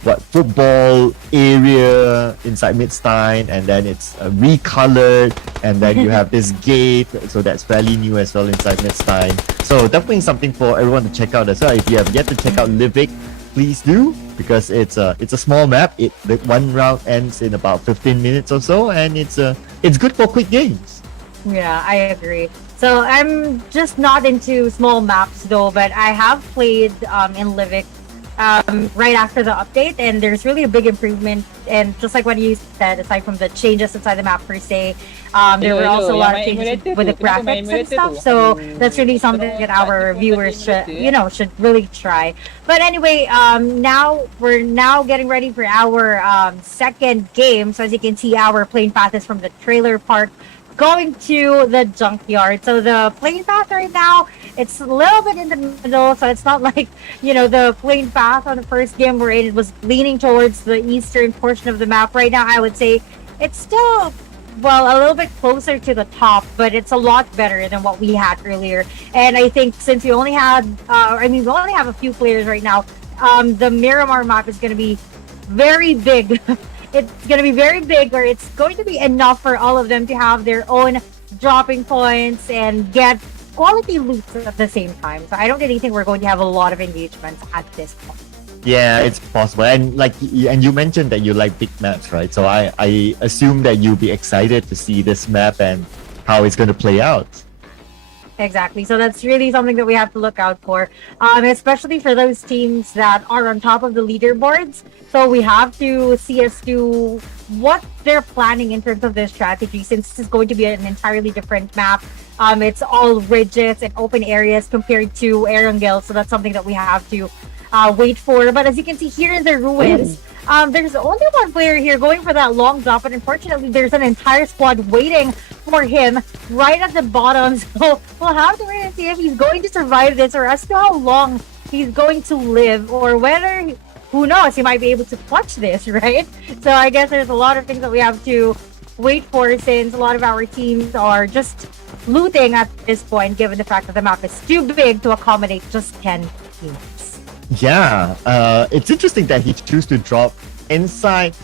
what football area inside Midstein, and then it's recolored, and then you have this gate, so that's fairly new as well inside Midstein. So definitely something for everyone to check out as well. If you have yet to check out Livik, please do, because it's a small map. The one round ends in about 15 minutes or so, and it's good for quick games. Yeah, I agree. So I'm just not into small maps though, but I have played in Livik right after the update, and there's really a big improvement. And just like what you said, aside from the changes inside the map per se, there were also a lot of changes with the graphics and stuff. So that's really something that our viewers should really try. But anyway, now we're getting ready for our second game. So as you can see, our plane path is from the trailer park going to the junkyard. So the plane path right now, it's a little bit in the middle, so it's not like, the plane path on the first game we're in, it was leaning towards the eastern portion of the map. Right now, I would say it's still, well, a little bit closer to the top, but it's a lot better than what we had earlier. And I think since we only had, we only have a few players right now, the Miramar map is going to be very big. It's going to be very big, or it's going to be enough for all of them to have their own dropping points and get quality loot at the same time. So I don't really think we're going to have a lot of engagements at this point. Yeah, it's possible. And you mentioned that you like big maps, right? So I assume that you'll be excited to see this map and how it's going to play out. Exactly. So that's really something that we have to look out for, especially for those teams that are on top of the leaderboards. So we have to see as to what they're planning in terms of their strategy, since this is going to be an entirely different map. It's all ridges and open areas compared to Erangel. So that's something that we have to wait for. But as you can see here in the ruins, there's only one player here going for that long drop, but unfortunately there's an entire squad waiting for him right at the bottom. So we'll have to wait and see if he's going to survive this, or as to how long he's going to live, or whether, who knows, he might be able to clutch this, right? So I guess there's a lot of things that we have to wait for, since a lot of our teams are just looting at this point, given the fact that the map is too big to accommodate just 10 teams. Yeah, it's interesting that he chose to drop inside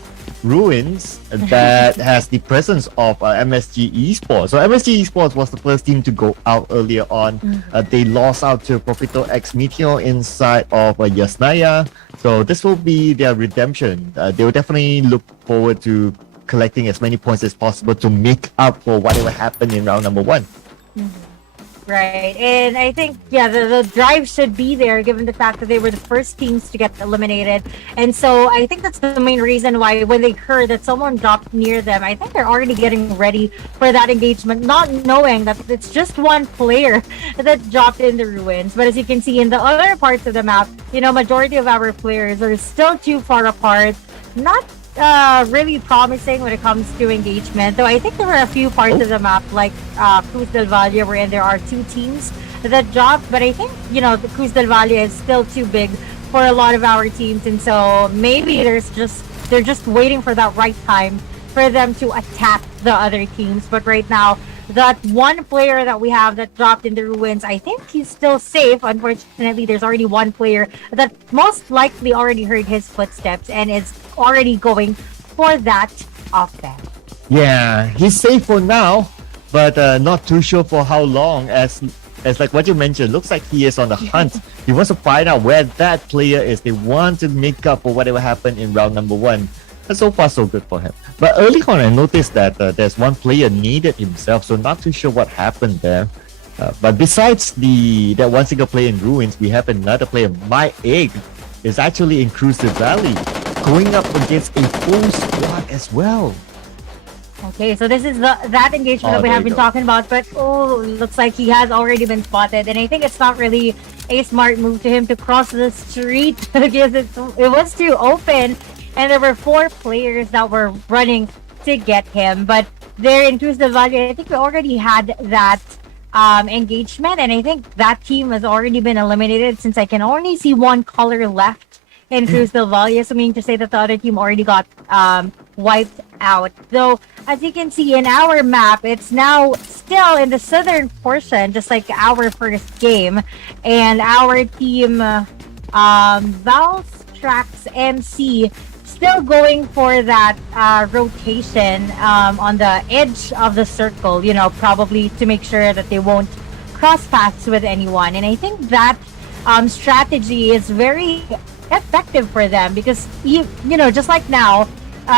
ruins that has the presence of MSG Yesports. So MSG Yesports was the first team to go out earlier on. They lost out to Profito X Meteor inside of Yasnaya. So this will be their redemption. They will definitely look forward to collecting as many points as possible to make up for whatever happened in round number 1. Right, and I think, the drive should be there, given the fact that they were the first teams to get eliminated. And so I think that's the main reason why, when they heard that someone dropped near them, I think they're already getting ready for that engagement, not knowing that it's just one player that dropped in the ruins. But as you can see in the other parts of the map, majority of our players are still too far apart, not really promising when it comes to engagement. Though I think there were a few parts of the map, like Cruz del Valle, wherein there are 2 teams that dropped. But I think, the Cruz del Valle is still too big for a lot of our teams. And so maybe they're just waiting for that right time for them to attack the other teams. But right now, that one player that we have that dropped in the ruins, I think he's still safe. Unfortunately, there's already one player that most likely already heard his footsteps and is already going for that offense. Yeah, he's safe for now, but not too sure for how long, as like what you mentioned, looks like he is on the hunt. He wants to find out where that player is. They want to make up for whatever happened in round number 1. And so far, so good for him. But early on, I noticed that there's one player needed himself, so not too sure what happened there. But besides that one single player in ruins, we have another player. My Egg is actually in Cruz del Valle, going up against a full squad as well. Okay, so this is that engagement that we have been talking about, but looks like he has already been spotted, and I think it's not really a smart move to him to cross the street because it was too open, and there were 4 players that were running to get him. But there in Cruz del Valle, I think we already had that engagement, and I think that team has already been eliminated, since I can only see one color left in Cruz del Valle, so meaning to say that the other team already got wiped out. Though, as you can see in our map, it's now still in the southern portion, just like our first game. And our team, Valstrax MC, still going for that rotation on the edge of the circle, probably to make sure that they won't cross paths with anyone. And I think that strategy is very effective for them because, just like now,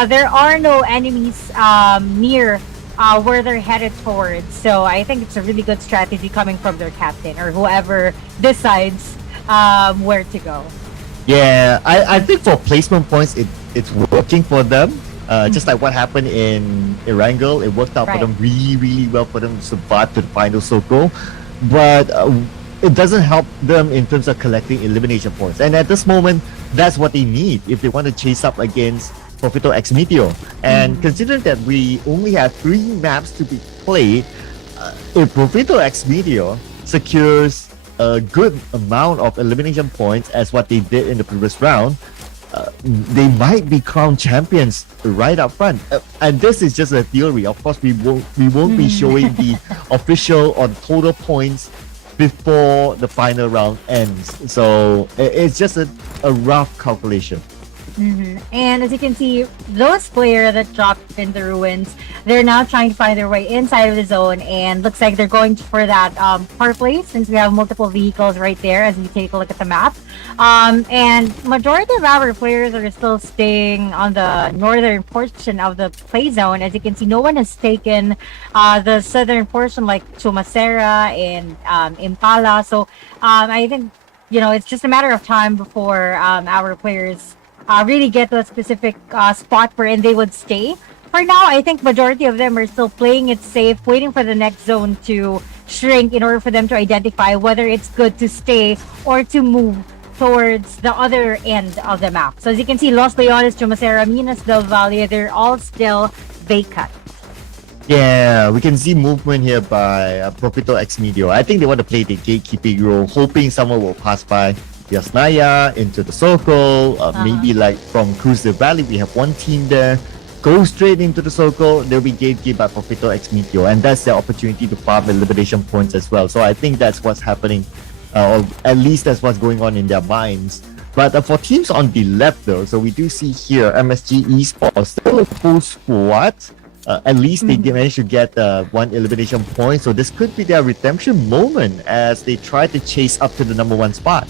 there are no enemies near where they're headed towards. So I think it's a really good strategy coming from their captain or whoever decides where to go. Yeah, I think for placement points, it's working for them. Just like what happened in Erangel, it worked out for them really, really well for them to survive to the final circle. But it doesn't help them in terms of collecting elimination points. And at this moment, that's what they need if they want to chase up against Profito X Meteor. And considering that we only have 3 maps to be played, if Profito X Meteor secures a good amount of elimination points as what they did in the previous round, they might be crowned champions right up front. And this is just a theory. Of course, we won't be showing the official or total points before the final round ends. So it's just a rough calculation. And as you can see, those players that dropped in the ruins, they're now trying to find their way inside of the zone, and looks like they're going for that par place since we have multiple vehicles right there as we take a look at the map. And majority of our players are still staying on the northern portion of the play zone. As you can see, no one has taken the southern portion like Chumasera and Impala. So I think, it's just a matter of time before our players really get to a specific spot wherein they would stay. For now, I think majority of them are still playing it safe, waiting for the next zone to shrink in order for them to identify whether it's good to stay or to move towards the other end of the map. So as you can see, Los Leones, Chumasera, Minas del Valle, they're all still vacant. Yeah, we can see movement here by Profito X Meteor. I think they want to play the gatekeeping role, hoping someone will pass by Yasnaya into the circle. Maybe like from Cruz del Valley, we have one team there. Go straight into the circle, they'll be gatekept by Profito X Meteor, and that's their opportunity to farm elimination points as well. So I think that's what's happening, or at least that's what's going on in their minds. But for teams on the left though, so we do see here MSG Yesports, still a full squad. At least they managed to get 1 elimination point, so this could be their redemption moment as they try to chase up to the number 1 spot.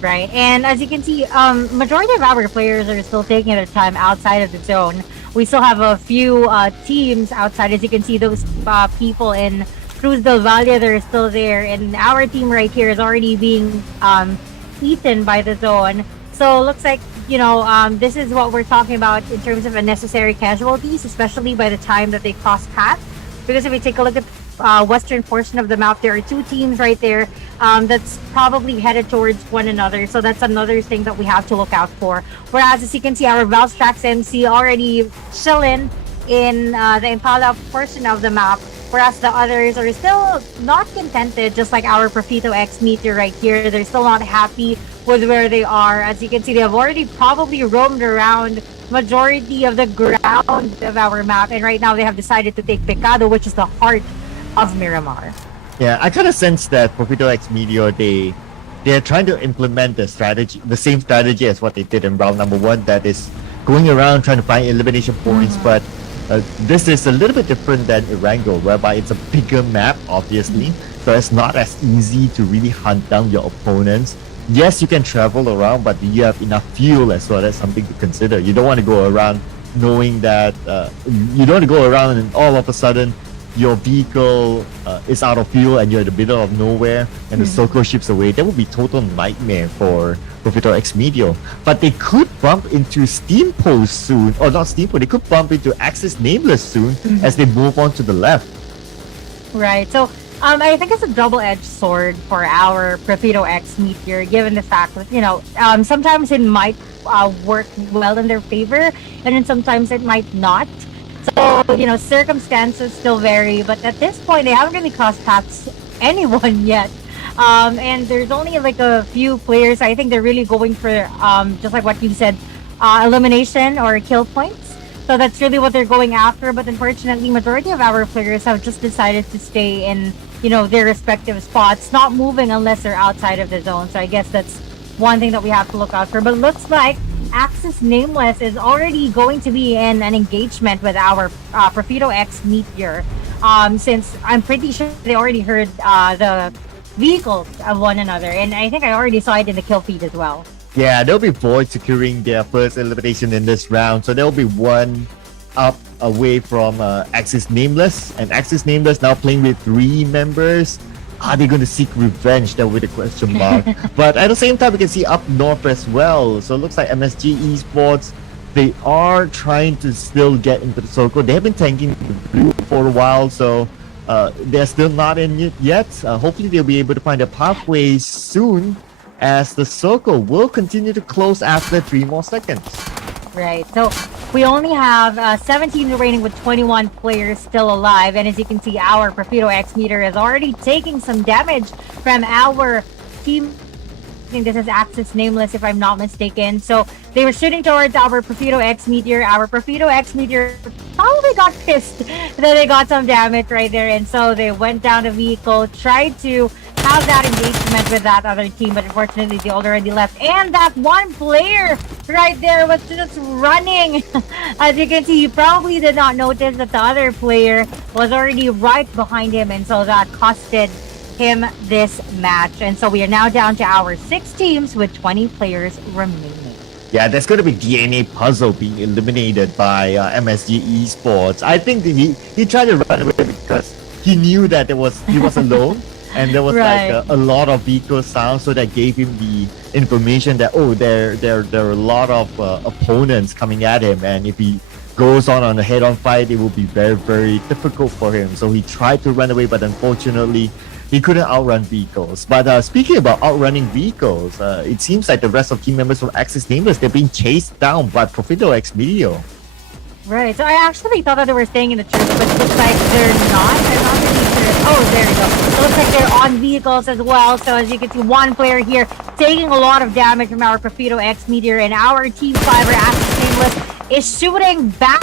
Right, and as you can see, majority of our players are still taking their time outside of the zone. We still have a few teams outside. As you can see, those people in Cruz del Valle, they're still there, and our team right here is already being eaten by the zone. So it looks like, this is what we're talking about in terms of unnecessary casualties, especially by the time that they cross paths. Because if we take a look at western portion of the map, there are 2 teams right there that's probably headed towards one another. So that's another thing that we have to look out for. Whereas as you can see, our Valstrax MC already chilling in the Impala portion of the map, whereas the others are still not contented, just like our Profito X Meteor right here. They're still not happy with where they are. As you can see, they have already probably roamed around majority of the ground of our map, and right now they have decided to take Pecado, which is the heart of Miramar. Yeah, I kind of sense that Profito X Meteor, they're trying to implement the same strategy as what they did in round number 1, that is going around trying to find elimination points. But this is a little bit different than Erangel, whereby it's a bigger map, obviously, so it's not as easy to really hunt down your opponents. Yes, you can travel around, but do you have enough fuel as well? That's something to consider. You don't want to go around knowing that you don't want to go around and all of a sudden your vehicle is out of fuel and you're in the middle of nowhere and the circle ships away. That would be total nightmare for Profito X Meteor. But they could bump into Steampost soon, or not Steampost, they could bump into Axis Nameless soon as they move on to the left. Right, so I think it's a double-edged sword for our Profito X Meteor, given the fact that, sometimes it might work well in their favor, and then sometimes it might not. So, circumstances still vary, but at this point, they haven't really crossed paths anyone yet. And there's only like a few players. I think they're really going for, just like what you said, elimination or kill points. So that's really what they're going after. But unfortunately, majority of our players have just decided to stay in, their respective spots, not moving unless they're outside of the zone. So I guess that's one thing that we have to look out for. But looks like Axis Nameless is already going to be in an engagement with our Profito X Meteor. Since I'm pretty sure they already heard the vehicles of one another. And I think I already saw it in the kill feed as well. Yeah, there'll be Void securing their first elimination in this round. So there'll be one up away from Axis Nameless. And Axis Nameless now playing with 3 members. Are they going to seek revenge? That with a question mark. But at the same time, we can see up north as well. So it looks like MSG Yesports, they are trying to still get into the circle. They have been tanking the blue for a while. So they're still not in it yet. Hopefully they'll be able to find a pathway soon, as the circle will continue to close after 3 more seconds. Right. So we only have 17 remaining with 21 players still alive. And as you can see, our Profito X Meter is already taking some damage from our team. I think this is Axis Nameless, if I'm not mistaken. So they were shooting towards our Profito X Meteor. Our Profito X Meteor probably got pissed that they got some damage right there. And so they went down the vehicle, tried to have that engagement with that other team, but unfortunately they already left. And that one player right there was just running. As you can see, he probably did not notice that the other player was already right behind him, and so that costed him this match. And so we are now down to our 6 teams with 20 players remaining. Yeah, there's going to be DNA Puzzle being eliminated by MSG Esports. I think he tried to run away because he knew that he was alone. And there was Right. like a lot of vehicle sounds, so that gave him the information that there are a lot of opponents coming at him, and if he goes on a head-on fight, it will be very, very difficult for him. So he tried to run away, but unfortunately, he couldn't outrun vehicles. But speaking about outrunning vehicles, it seems like the rest of team members from Axis Nameless, they're being chased down by Profito X Meteor. Right. So I actually thought that they were staying in the church, but it looks like they're not. I'm not really sure. Oh, there we go. It looks like they're on vehicles as well. So as you can see, one player here taking a lot of damage from our Profito X Meteor, and our Team 5 or Axis Nameless is shooting back,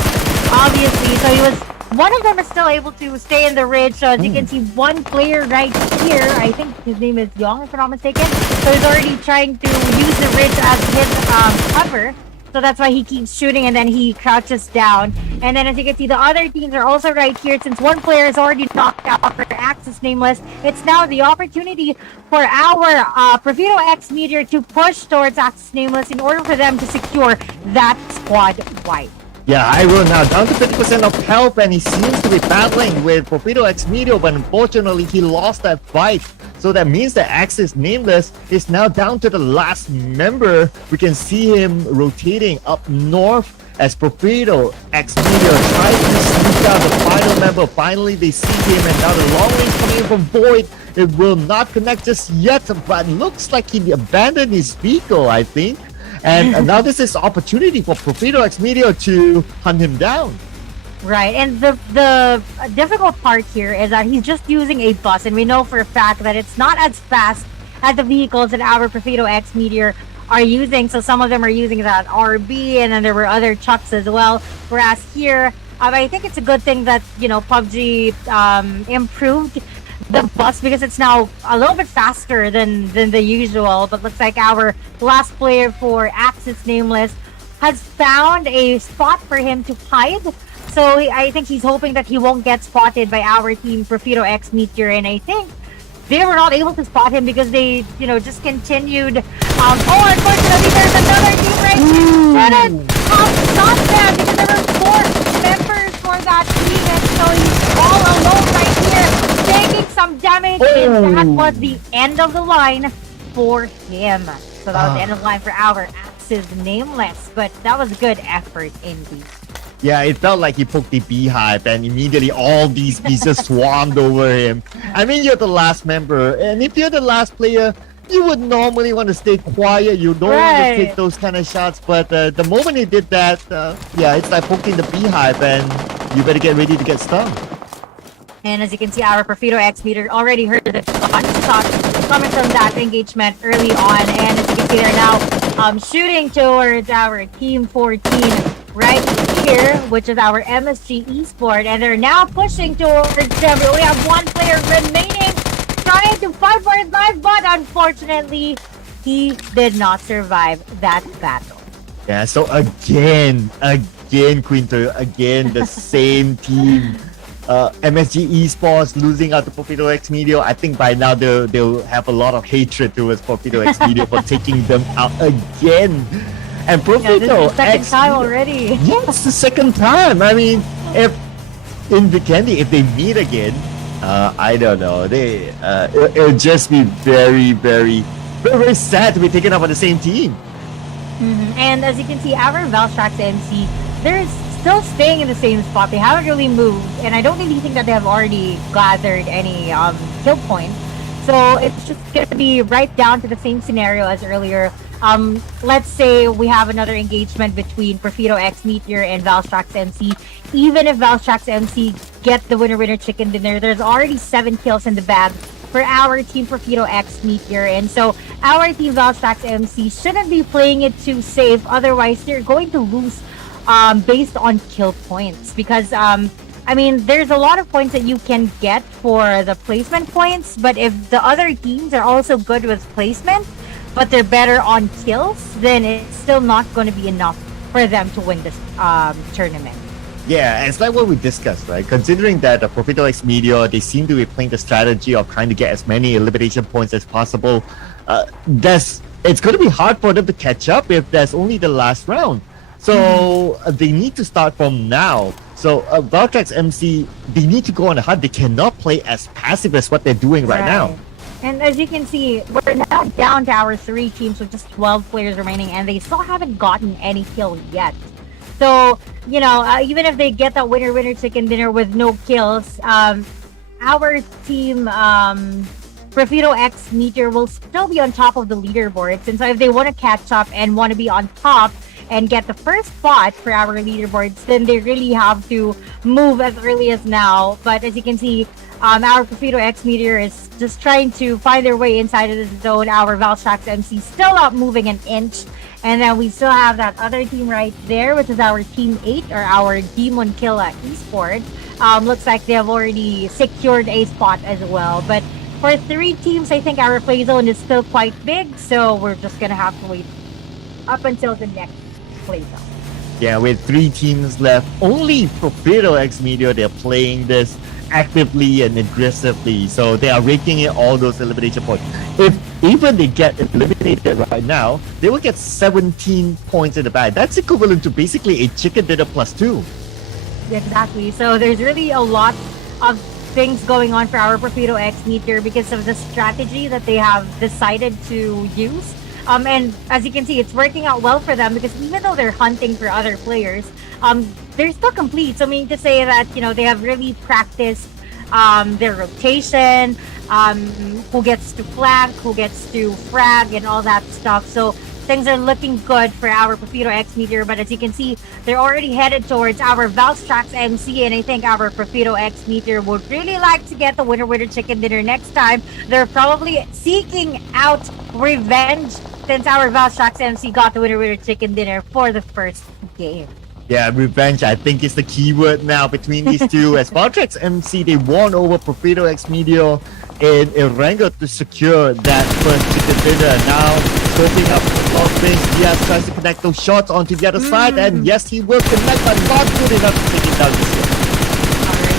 obviously. So he was, one of them is still able to stay in the ridge. So as you can see, one player right here, I think his name is Young, if I'm not mistaken. So he's already trying to use the ridge as his cover. So that's why he keeps shooting, and then he crouches down. And then as you can see, the other teams are also right here. Since one player is already knocked out for Axis Nameless, it's now the opportunity for our Profito X Meteor to push towards Axis Nameless in order for them to secure that squad wipe. Yeah, Iroh now down to 50% of health, and he seems to be battling with Profito X Meteor, but unfortunately he lost that fight. So that means that Axis Nameless is now down to the last member. We can see him rotating up north as Profito X Meteor tries to sneak out the final member. Finally, they see him, and now the long range coming in from Void. It will not connect just yet, but looks like he abandoned his vehicle, I think. And now this is opportunity for Profito X Meteor to hunt him down. Right, and the difficult part here is that he's just using a bus, and we know for a fact that it's not as fast as the vehicles that our Profito X Meteor are using. So some of them are using that RB, and then there were other chucks as well. Whereas here, I think it's a good thing that, PUBG improved the bus, because it's now a little bit faster than the usual. But looks like our last player for Axis Nameless has found a spot for him to hide. So I think he's hoping that he won't get spotted by our team Profito X Meteor, and I think they were not able to spot him because they, just continued. Unfortunately, there's another team right here. Didn't stop them because there were 4 members for that team, and so he's all alone right here, taking some damage, and that was the end of the line for him. So that was the end of the line for our Axis Nameless, but that was a good effort indeed. Yeah, it felt like he poked the beehive, and immediately all these bees just swarmed over him. I mean, you're the last member, and if you're the last player, you would normally want to stay quiet. You don't want to take those kind of shots, but the moment he did that, yeah, it's like poking the beehive, and you better get ready to get stung. And as you can see, our Profito X Meter already heard the shot coming from that engagement early on, and as you can see, they're now shooting towards our Team 14 right here, which is our MSG Esport, and they're now pushing towards them. We only have one player remaining, trying to fight for his life, but unfortunately, he did not survive that battle. Yeah, so again, QueenToyo, again, the same team. MSG Esports losing out to Profito X Media. I think by now they'll have a lot of hatred towards Profito X Media for taking them out again. And Profito this is the second X time already. Yes, the second time. I mean, if in Vikendi, if they meet again, I don't know. It'll just be very, very, very, very sad to be taken up on the same team. And as you can see, our Valstrax MC, they're still staying in the same spot. They haven't really moved, and I don't really think that they have already gathered any kill points. So it's just going to be right down to the same scenario as earlier. Let's say we have another engagement between Profito X Meteor and Valstrax MC. Even if Valstrax MC get the winner chicken dinner, there's already 7 kills in the bag for our team Profito X Meteor, and so our team Valstrax MC shouldn't be playing it too safe. Otherwise, they're going to lose based on kill points, because I mean, there's a lot of points that you can get for the placement points, but if the other teams are also good with placement, but they're better on kills, then it's still not going to be enough for them to win this tournament. Yeah, it's like what we discussed, right? Considering that Profito X Media, they seem to be playing the strategy of trying to get as many elimination points as possible. It's going to be hard for them to catch up if there's only the last round. So they need to start from now. So Valtrax MC, they need to go on the hunt. They cannot play as passive as what they're doing right now. And as you can see, we're now down to our 3 teams with just 12 players remaining, and they still haven't gotten any kills yet. So, you know, even if they get that winner chicken dinner with no kills, our team, Profito X Meteor, will still be on top of the leaderboards. And so if they want to catch up and want to be on top and get the first spot for our leaderboards, then they really have to move as early as now. But as you can see, our Profito X Meteor is just trying to find their way inside of the zone. Our Valstrax MC still not moving an inch. And then we still have that other team right there, which is our Team 8, or our Demon Killer Esport. Looks like they have already secured a spot as well. But for 3 teams, I think our play zone is still quite big. So we're just going to have to wait up until the next play zone. Yeah, with 3 teams left, only Profito X Media, they're playing this actively and aggressively, so they are raking in all those elimination points. If even they get eliminated right now, they will get 17 points in the bag. That's equivalent to basically a chicken dinner plus 2. Exactly. So there's really a lot of things going on for our Profito X Meteor because of the strategy that they have decided to use. And as you can see, it's working out well for them, because even though they're hunting for other players, they're still complete. So I mean to say that, you know, they have really practiced their rotation, who gets to flank, who gets to frag, and all that stuff. So things are looking good for our Profito X Meteor. But as you can see, they're already headed towards our Valstrax MC, and I think our Profito X Meteor would really like to get the winner chicken dinner next time. They're probably seeking out revenge since our Valstrax MC got the winner chicken dinner for the first game. Yeah, revenge, I think, is the keyword now between these two. As Valtrax MC, they won over Profito X Media in Erangel to secure that first chicken dinner. Now, scoping up the long range, Diaz tries to connect those shots onto the other side, and yes, he will connect, but not good enough to take it down this year.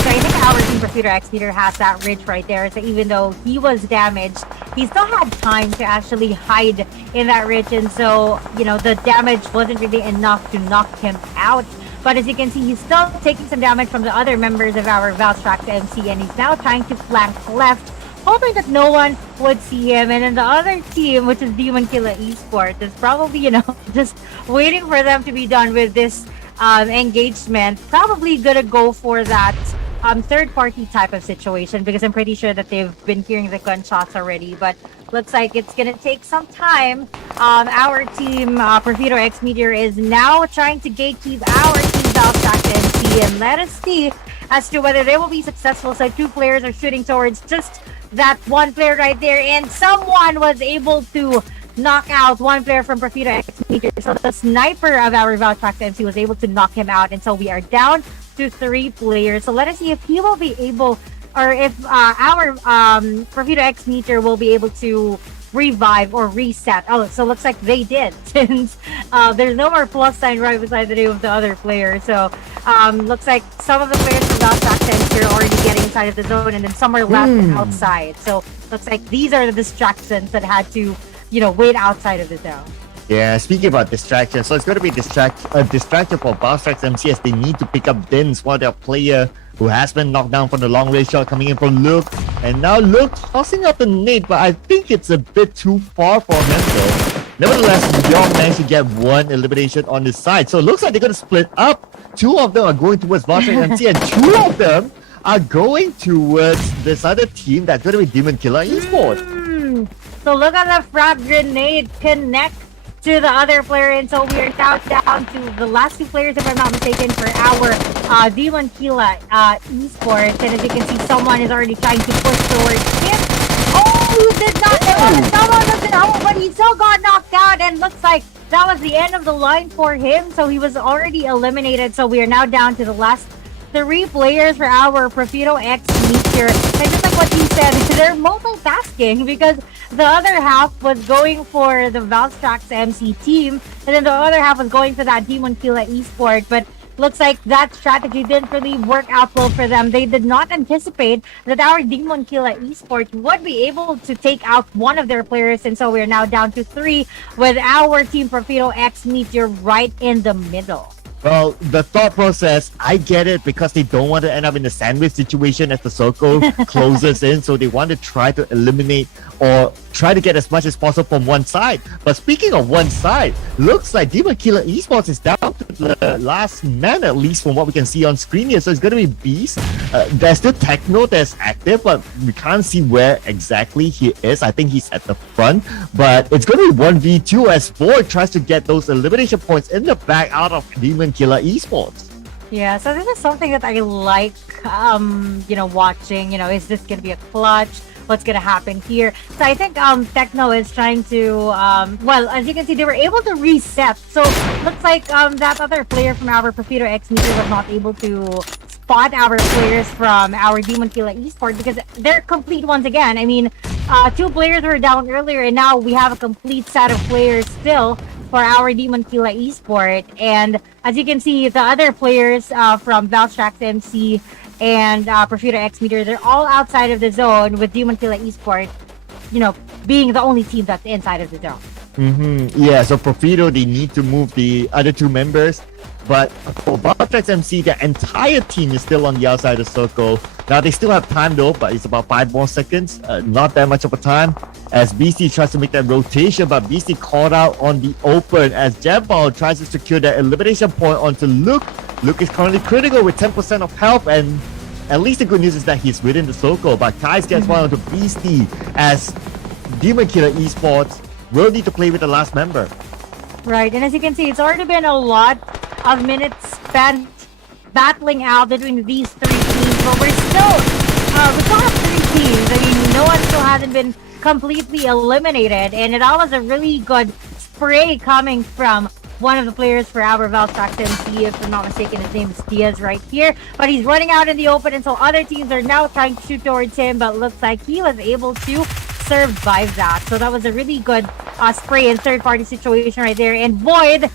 So I think our team Profito X Meteor has that ridge right there. So even though he was damaged, he still had time to actually hide in that ridge. And so, you know, the damage wasn't really enough to knock him out. But as you can see, he's still taking some damage from the other members of our Valstrax MC. And he's now trying to flank left, hoping that no one would see him. And then the other team, which is Demon Killer Esports, is probably, you know, just waiting for them to be done with this engagement. Probably gonna go for that third-party type of situation, because I'm pretty sure that they've been hearing the gunshots already. But looks like it's gonna take some time. Our team, Profito X Meteor, is now trying to gatekeep our team Valstrax MC, and let us see as to whether they will be successful. So 2 players are shooting towards just that one player right there, and someone was able to knock out one player from Profito X Meter. So the sniper of our Valtrax MC was able to knock him out, and so we are down to 3 players. So let us see if he will be able, or if our Profito X Meter will be able to revive or reset. Oh, so looks like they did, since there's no more plus sign right beside the name of the other player. So looks like some of the players from Valtrax are already getting inside of the zone, and then some are left outside. So looks like these are the distractions that had to, wait outside of the zone. Yeah, speaking about distraction, so it's going to be a distraction for Valtrax MC as they need to pick up Dins, one of their player who has been knocked down from the long range shot coming in from Luke. And now Luke tossing out the nade, but I think it's a bit too far for him though. Nevertheless, Young managed to get one elimination on his side. So it looks like they're going to split up. 2 of them are going towards Valtrax MC and 2 of them are going towards this other team that's going to be Demon Killer Yesports. So look at the frag grenade connect to the other player, and so we are now down to the last 2 players, if I'm not mistaken, for our Demon Killer Esports. And as you can see, someone is already trying to push towards him. Oh, he did not someone was in home, but he still got knocked out, and looks like that was the end of the line for him. So he was already eliminated. So we are now down to the last 3 players for our Profito X Meteor. And just like what you said, they're multitasking because the other half was going for the Valtrax MC team, and then the other half was going for that Demon Killer Esport. But looks like that strategy didn't really work out well for them. They did not anticipate that our Demon Killer Esport would be able to take out one of their players, and so we're now down to 3 with our team Profito X Meteor right in the middle. Well, the thought process, I get it, because they don't want to end up in a sandwich situation as the circle closes in. So they want to try to eliminate or try to get as much as possible from one side. But speaking of one side, looks like Demon Killer Esports is down to the last man, at least from what we can see on screen here. So it's going to be Beast. There's still Techno that's active, but we can't see where exactly he is. I think he's at the front. But it's going to be 1v2 as Void tries to get those elimination points in the back out of Demon Killer Esports. Yeah, so this is something that I like, watching. Is this going to be a clutch? What's going to happen here? So I think Techno is trying to, well, as you can see, they were able to reset. So looks like that other player from our Profito X Meter was not able to spot our players from our Demon Killer Esport because they're complete once again. I mean, 2 players were down earlier, and now we have a complete set of players still for our Demon Killer Esport. And as you can see, the other players from Valtrax MC and Profito X Meter, they're all outside of the zone, with Demon Killer Esport, being the only team that's inside of the zone. Yeah, so Profito, they need to move the other 2 members. But for Valtrax MC, their entire team is still on the outside of the circle. Now, they still have time though, but it's about 5 more seconds. Not that much of a time. As Beastie tries to make that rotation, but Beastie caught out on the open as Jambal tries to secure that elimination point onto Luke. Luke is currently critical with 10% of health, and at least the good news is that he's within the circle. But Kais gets one onto Beastie as Demon Killer Esports will need to play with the last member. Right, and as you can see, it's already been a lot of minutes spent battling out between these 3 teams, but we still have 3 teams. I mean, no one still hasn't been completely eliminated, and it all was a really good spray coming from one of the players for our Valtrax MC, if I'm not mistaken. His name is Diaz right here, but he's running out in the open, and so other teams are now trying to shoot towards him, but looks like he was able to survive that. So that was a really good spray and third-party situation right there. And Void,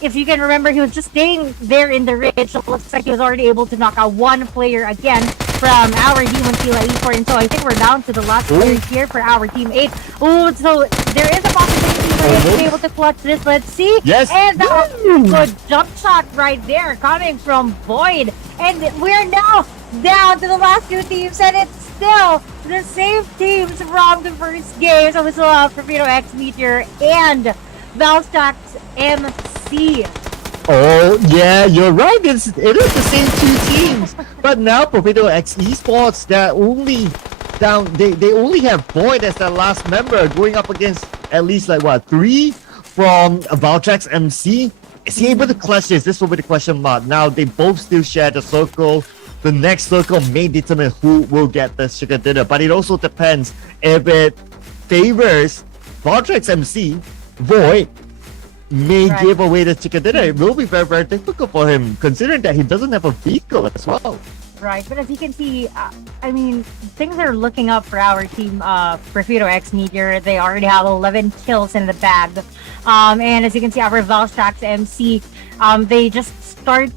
if you can remember, he was just staying there in the ridge. So it looks like he was already able to knock out 1 player again from our Demon Killer Esport. And so I think we're down to the last player here for our Team 8. Oh, so there is a possibility for him to be able to clutch this. Let's see. Yes. And that was a good jump shot right there coming from Void. And we're now down to the last 2 teams, and it's still the same teams from the first game. So we still have Profito X Meteor and Valtrax MC. Oh, yeah, you're right. It is the same 2 teams. But now Profito X Esports, they're only down. They only have Void as their last member, going up against at least 3 from Valtrax MC. Is he able to clutch this? This will be the question mark. Now they both still share the circle. The next circle may determine who will get the sugar dinner, but it also depends if it favors Vortex MC, Void, may Right. give away the chicken dinner. It will be very, very difficult for him, considering that he doesn't have a vehicle as well. Right, but as you can see, I mean, things are looking up for our team, Perfito X Meteor. They already have 11 kills in the bag. And as you can see, our Valstrax MC, they just started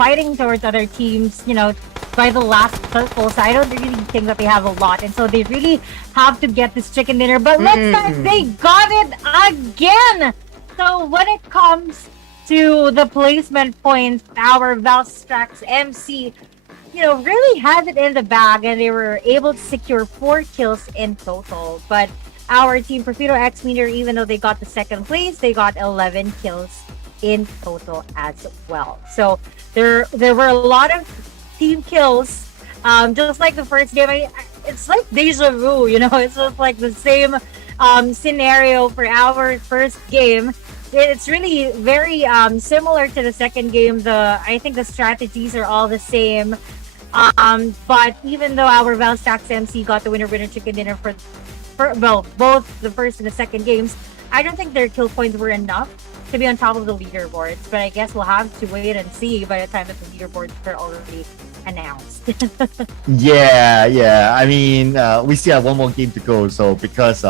fighting towards other teams, you know, by the last circle. So I don't really think that they have a lot. And so they really have to get this chicken dinner. But looks like they got it again! So when it comes to the placement points, our Valstrax MC, you know, really has it in the bag, and they were able to secure 4 kills in total. But our team, Perfito X Meteor, even though they got the second place, they got 11 kills in total as well. So there were a lot of team kills, just like the first game. It's like deja vu, you know. It's just like the same scenario for our first game. It's really very similar to the second game. I think the strategies are all the same. But even though our Valstrax MC got the winner chicken dinner for both the first and the second games, I don't think their kill points were enough to be on top of the leaderboards. But I guess we'll have to wait and see by the time that the leaderboards are already announced. Yeah. I mean, we still have one more game to go. So because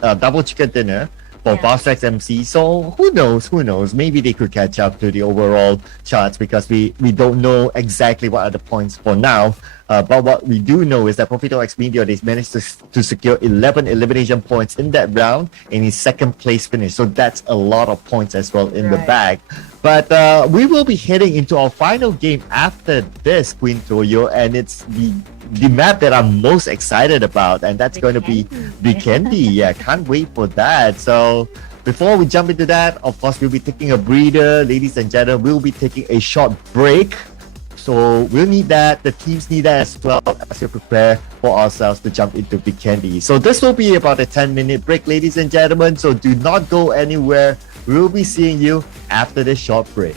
double chicken dinner for Valstrax MC. So who knows? Maybe they could catch up to the overall charts, because we don't know exactly what are the points for now. But what we do know is that Perfito X Meteor, they managed to secure 11 elimination points in that round in his second place finish. So that's a lot of points as well in the bag. But we will be heading into our final game after this, QueenToyo, and it's the map that I'm most excited about, and that's going to be Vikendi. Yeah, can't wait for that. So before we jump into that, of course, we'll be taking a breather, ladies and gentlemen. We'll be taking a short break. So we'll need that. The teams need that as well as we prepare for ourselves to jump into Vikendi. So this will be about a 10-minute break, ladies and gentlemen. So do not go anywhere. We'll be seeing you after this short break.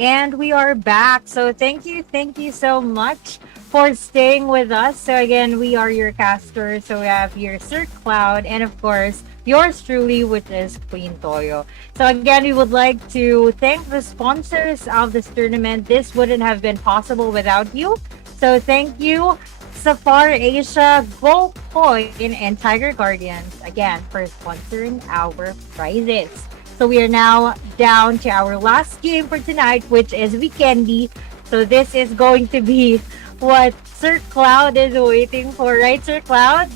And we are back. So thank you so much for staying with us. So again, we are your casters. So we have your Sir Cloud and of course yours truly, which is Queen Toyo. So again, we would like to thank the sponsors of this tournament. This wouldn't have been possible without you. So thank you, Safar Asia, Gold Coin, and Tiger Guardians again for sponsoring our prizes. So we are now down to our last game for tonight, which is Weekendy. So this is going to be what Sir Cloud is waiting for, right, Sir Cloud?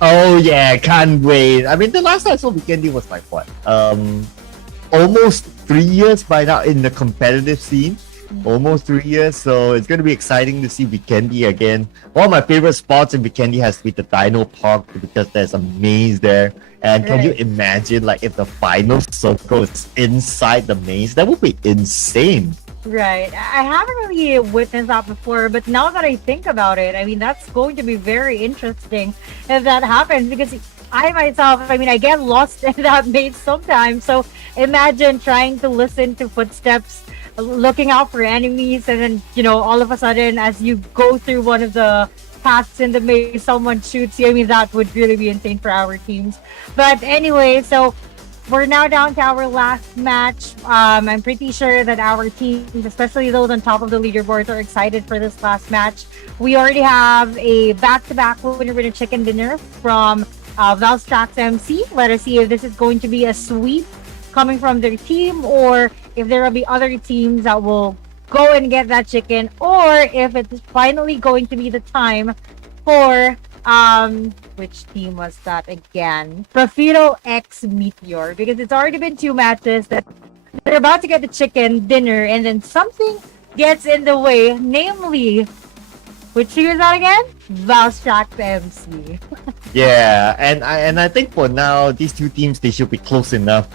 Oh yeah, can't wait. I mean, the last time I saw Weekendy was like what? Almost 3 years by now in the competitive scene. Almost 3 years, so it's going to be exciting to see Weekendy again. One of my favorite spots in Weekendy has to be the Dino Park because there's a maze there. And can you imagine, like, if the final circle is inside the maze? That would be insane. Right. I haven't really witnessed that before, but now that I think about it, I mean, that's going to be very interesting if that happens because I myself, I mean, I get lost in that maze sometimes. So imagine trying to listen to footsteps, looking out for enemies, and then, you know, all of a sudden, as you go through one of the paths in the maze, someone shoots you. I mean, that would really be insane for our teams. But anyway, so we're now down to our last match. I'm pretty sure that our teams, especially those on top of the leaderboards, are excited for this last match. We already have a back-to-back winner chicken dinner from Valstrax MC. Let us see if this is going to be a sweep coming from their team, or if there will be other teams that will go and get that chicken, or if it's finally going to be the time for which team was that again? Profito X Meteor, because it's already been 2 matches that they're about to get the chicken dinner and then something gets in the way, namely, which team is that again? Valstrax MC. Yeah, and I think for now these two teams, they should be close enough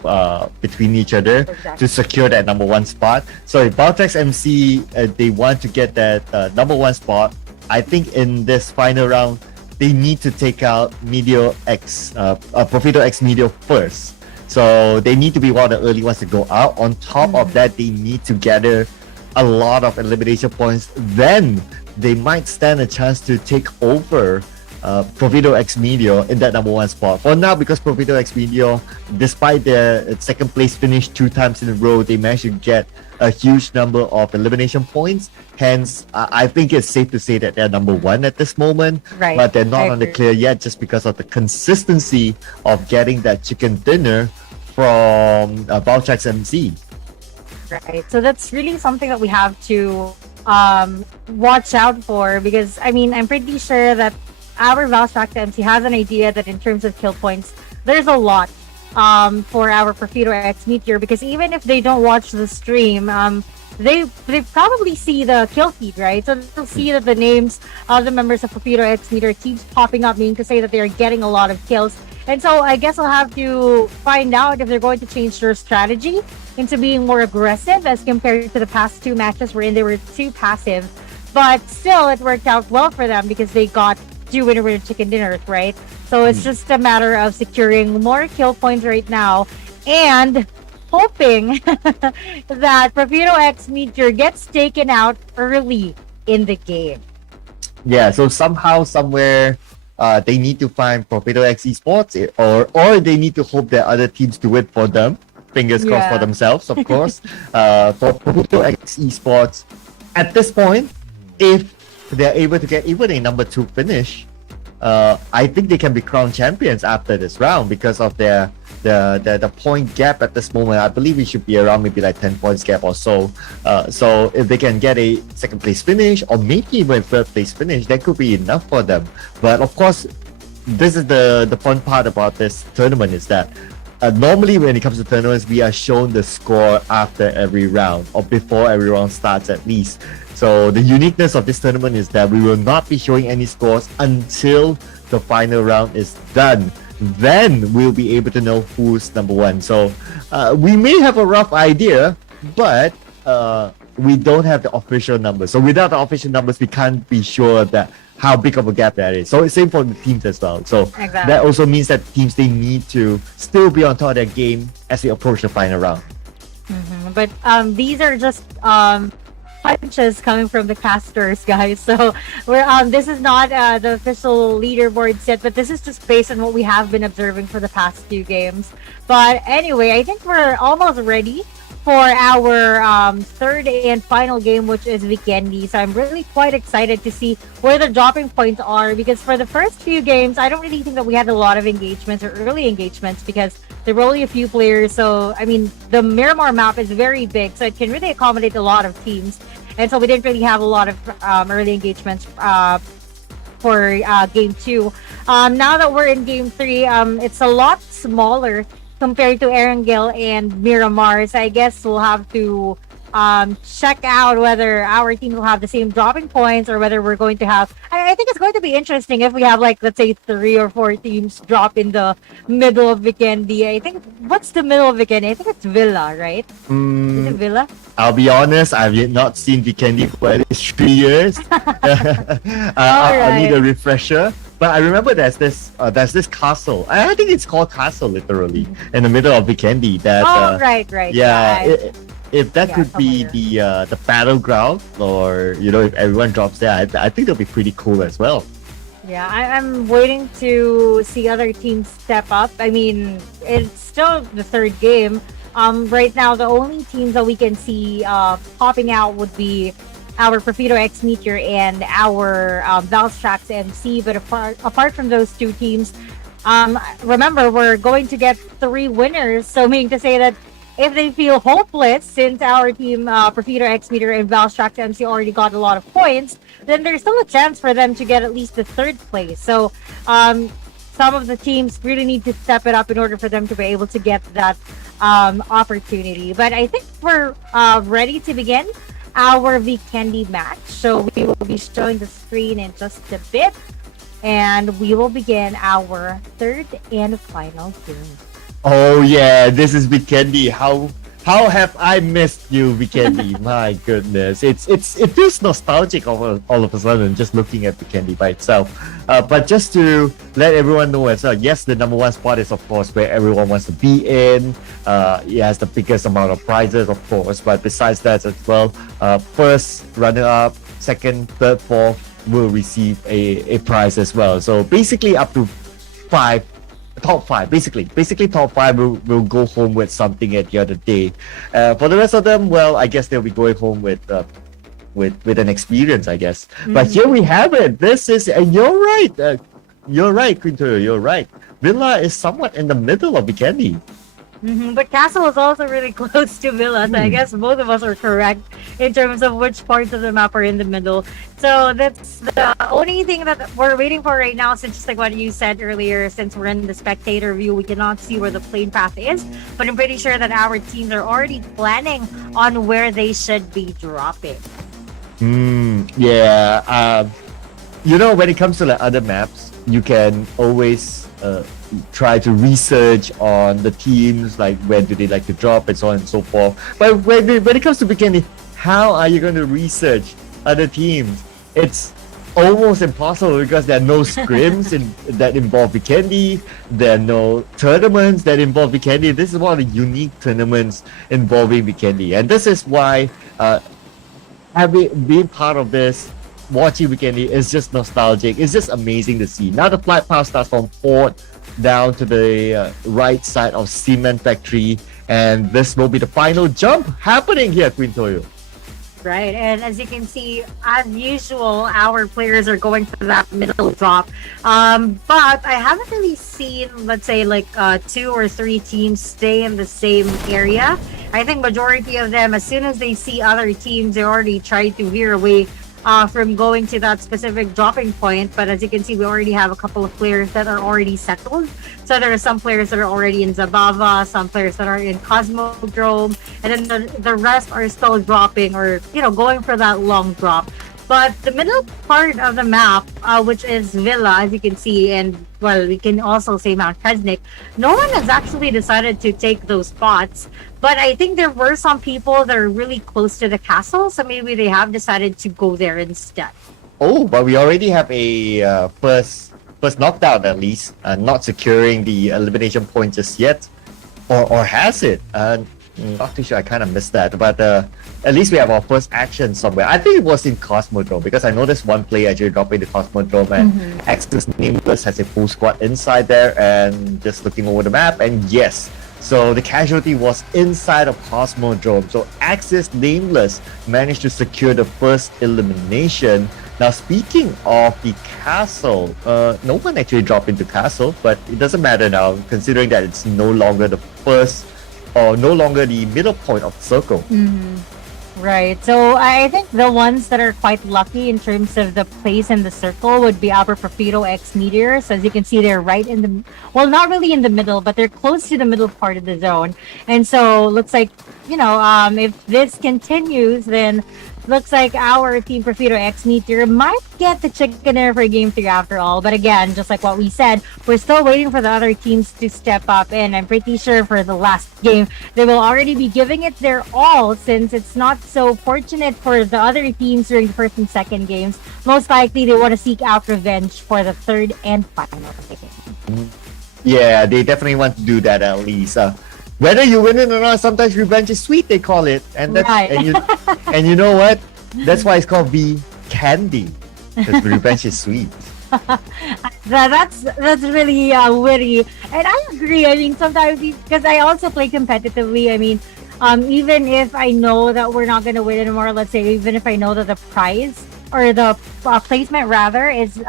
between each other to secure that number 1 spot. So if Valtrax MC they want to get that number 1 spot, I think in this final round they need to take out Profito X Medio first. So they need to be one of the early ones to go out. On top of that, they need to gather a lot of elimination points. Then they might stand a chance to take over Profito X Medio in that number 1 spot. For now, because Profito X Medio, despite their second place finish 2 times in a row, they managed to get a huge number of elimination points. Hence, I think it's safe to say that they're number 1 at this moment. Right. But they're not on the clear yet just because of the consistency of getting that chicken dinner from Valtrax MC. Right. So that's really something that we have to watch out for, because I mean, I'm pretty sure that our Valstrax MC has an idea that in terms of kill points, there's a lot for our Profito X Meteor, because even if they don't watch the stream, they probably see the kill feed, right? So they'll see that the names of the members of Profito X Meteor keeps popping up, meaning to say that they're getting a lot of kills. And so I guess I'll have to find out if they're going to change their strategy into being more aggressive as compared to the past 2 matches wherein they were too passive. But still, it worked out well for them because they got 2 winner chicken dinners, right? So it's just a matter of securing more kill points right now and hoping that Profito X Meteor gets taken out early in the game. Yeah, so somehow, somewhere, they need to find Profito X Esports, or they need to hope that other teams do it for them. Fingers crossed for themselves, of course. For Profito X Esports, at this point, if they're able to get even a number 2 finish, I think they can be crowned champions after this round because of the point gap at this moment. I believe it should be around maybe like 10 points gap or so. So if they can get a 2nd place finish or maybe even 3rd place finish, that could be enough for them. But of course, this is the fun part about this tournament is that normally when it comes to tournaments, we are shown the score after every round or before every round starts at least. So the uniqueness of this tournament is that we will not be showing any scores until the final round is done. Then we'll be able to know who's number 1. So we may have a rough idea, but we don't have the official numbers. So without the official numbers, we can't be sure that how big of a gap that is. So it's same for the teams as well. So that also means that teams, they need to still be on top of their game as we approach the final round. But these are just punches coming from the casters, guys. So we're this is not the official leaderboard set, but this is just based on what we have been observing for the past few games. But anyway, I think we're almost ready for our third and final game, which is Weekendy. So I'm really quite excited to see where the dropping points are, because for the first few games, I don't really think that we had a lot of engagements or early engagements, because there were only a few players. So I mean, the Miramar map is very big, so it can really accommodate a lot of teams. And so we didn't really have a lot of early engagements for game 2. Now that we're in game 3, it's a lot smaller compared to Erangel and Miramar. So I guess we'll have to check out whether our team will have the same dropping points, or whether we're going to have. I think it's going to be interesting if we have, like, let's say 3 or 4 teams drop in the middle of Weekendy. I think, what's the middle of Weekendy? I think it's Villa, right? Is it Villa? I'll be honest, I've yet not seen Weekendy for at least 3 years. I need a refresher. But I remember there's this castle. I think it's called castle, literally, in the middle of Weekendy. That right. Yeah, if that could be the battleground, or if everyone drops there, I think that'll be pretty cool as well. Yeah, I'm waiting to see other teams step up. I mean, it's still the third game. Right now, the only teams that we can see popping out would be our Profito X Meteor and our Valstrax MC. But apart from those two teams, remember, we're going to get 3 winners. So meaning to say that if they feel hopeless, since our team, Profito X Meteor and Valstrax MC, already got a lot of points, then there's still a chance for them to get at least the 3rd place. So some of the teams really need to step it up in order for them to be able to get that opportunity. But I think we're ready to begin our Weekendy match. So we will be showing the screen in just a bit, and we will begin our third and final game. Oh yeah, this is Weekendy. How have I missed you, Weekendy? My goodness, it feels nostalgic all of a sudden just looking at Weekendy by itself. But just to let everyone know as well, yes, the number 1 spot is of course where everyone wants to be in. It has the biggest amount of prizes, of course. But besides that as well, first runner-up, second, third, fourth will receive a prize as well. So basically, up to 5. Top 5, basically top 5 will go home with something at the other day. For the rest of them, well, I guess they'll be going home with an experience, I guess. But here we have it. This is, and you're right, QueenToyo, you're right. Villa is somewhat in the middle of Weekendy. But Castle is also really close to Villa, so I guess both of us are correct in terms of which parts of the map are in the middle. So that's the only thing that we're waiting for right now, since just like what you said earlier, since we're in the spectator view, we cannot see where the plane path is. But I'm pretty sure that our teams are already planning on where they should be dropping. Yeah. When it comes to the other maps, you can always try to research on the teams, like where do they like to drop and so on and so forth. But when it comes to Weekendy, how are you going to research other teams? It's almost impossible, because there are no scrims that involve Weekendy. There are no tournaments that involve Weekendy. This is one of the unique tournaments involving Weekendy, and this is why being part of this, watching Weekendy is just nostalgic. It's just amazing to see. Now the flight path starts from Fort down to the right side of Cement Factory, and this will be the final jump happening here at QueenToyo. Right, and as you can see, as usual, our players are going for that middle drop. But I haven't really seen, let's say, like 2 or 3 teams stay in the same area. I think majority of them, as soon as they see other teams, they already try to veer away from going to that specific dropping point. But as you can see, we already have a couple of players that are already settled. So there are some players that are already in Zabava, some players that are in Cosmodrome, and then the rest are still dropping, or going for that long drop. But the middle part of the map, which is Villa, as you can see, and well, we can also say Mount Kresnik, no one has actually decided to take those spots. But I think there were some people that are really close to the castle, so maybe they have decided to go there instead. Oh, but we already have a first knockdown, at least, not securing the elimination point just yet, or has it? Not too sure. I kind of missed that, but at least we have our first action somewhere. I think it was in Cosmodrome because I noticed one player actually dropping the Cosmodrome and Axis Nameless has a full squad inside there and just looking over the map. And yes, so the casualty was inside of Cosmodrome. So Axis Nameless managed to secure the first elimination. Now, speaking of the castle, no one actually dropped into castle, but it doesn't matter now, considering that it's no longer the first or no longer the middle point of the circle. Right. So I think the ones that are quite lucky in terms of the place in the circle would be our Profito X Meteors. As you can see, they're right in the, well, not really in the middle, but they're close to the middle part of the zone. And so looks like, if this continues, then looks like our Team Profito X Meteor might get the chicken dinner for Game 3 after all. But again, just like what we said, we're still waiting for the other teams to step up. And I'm pretty sure for the last game, they will already be giving it their all since it's not so fortunate for the other teams during the first and second games. Most likely, they want to seek out revenge for the third and final game. Yeah, they definitely want to do that at least. Whether you win it or not, sometimes revenge is sweet, they call it. And that's Right. and you know what? That's why it's called be candy. Because revenge is sweet. That's really witty, and I agree. I mean, sometimes because I also play competitively. I mean, even if I know that we're not going to win anymore, let's say, even if I know that the prize or the placement rather is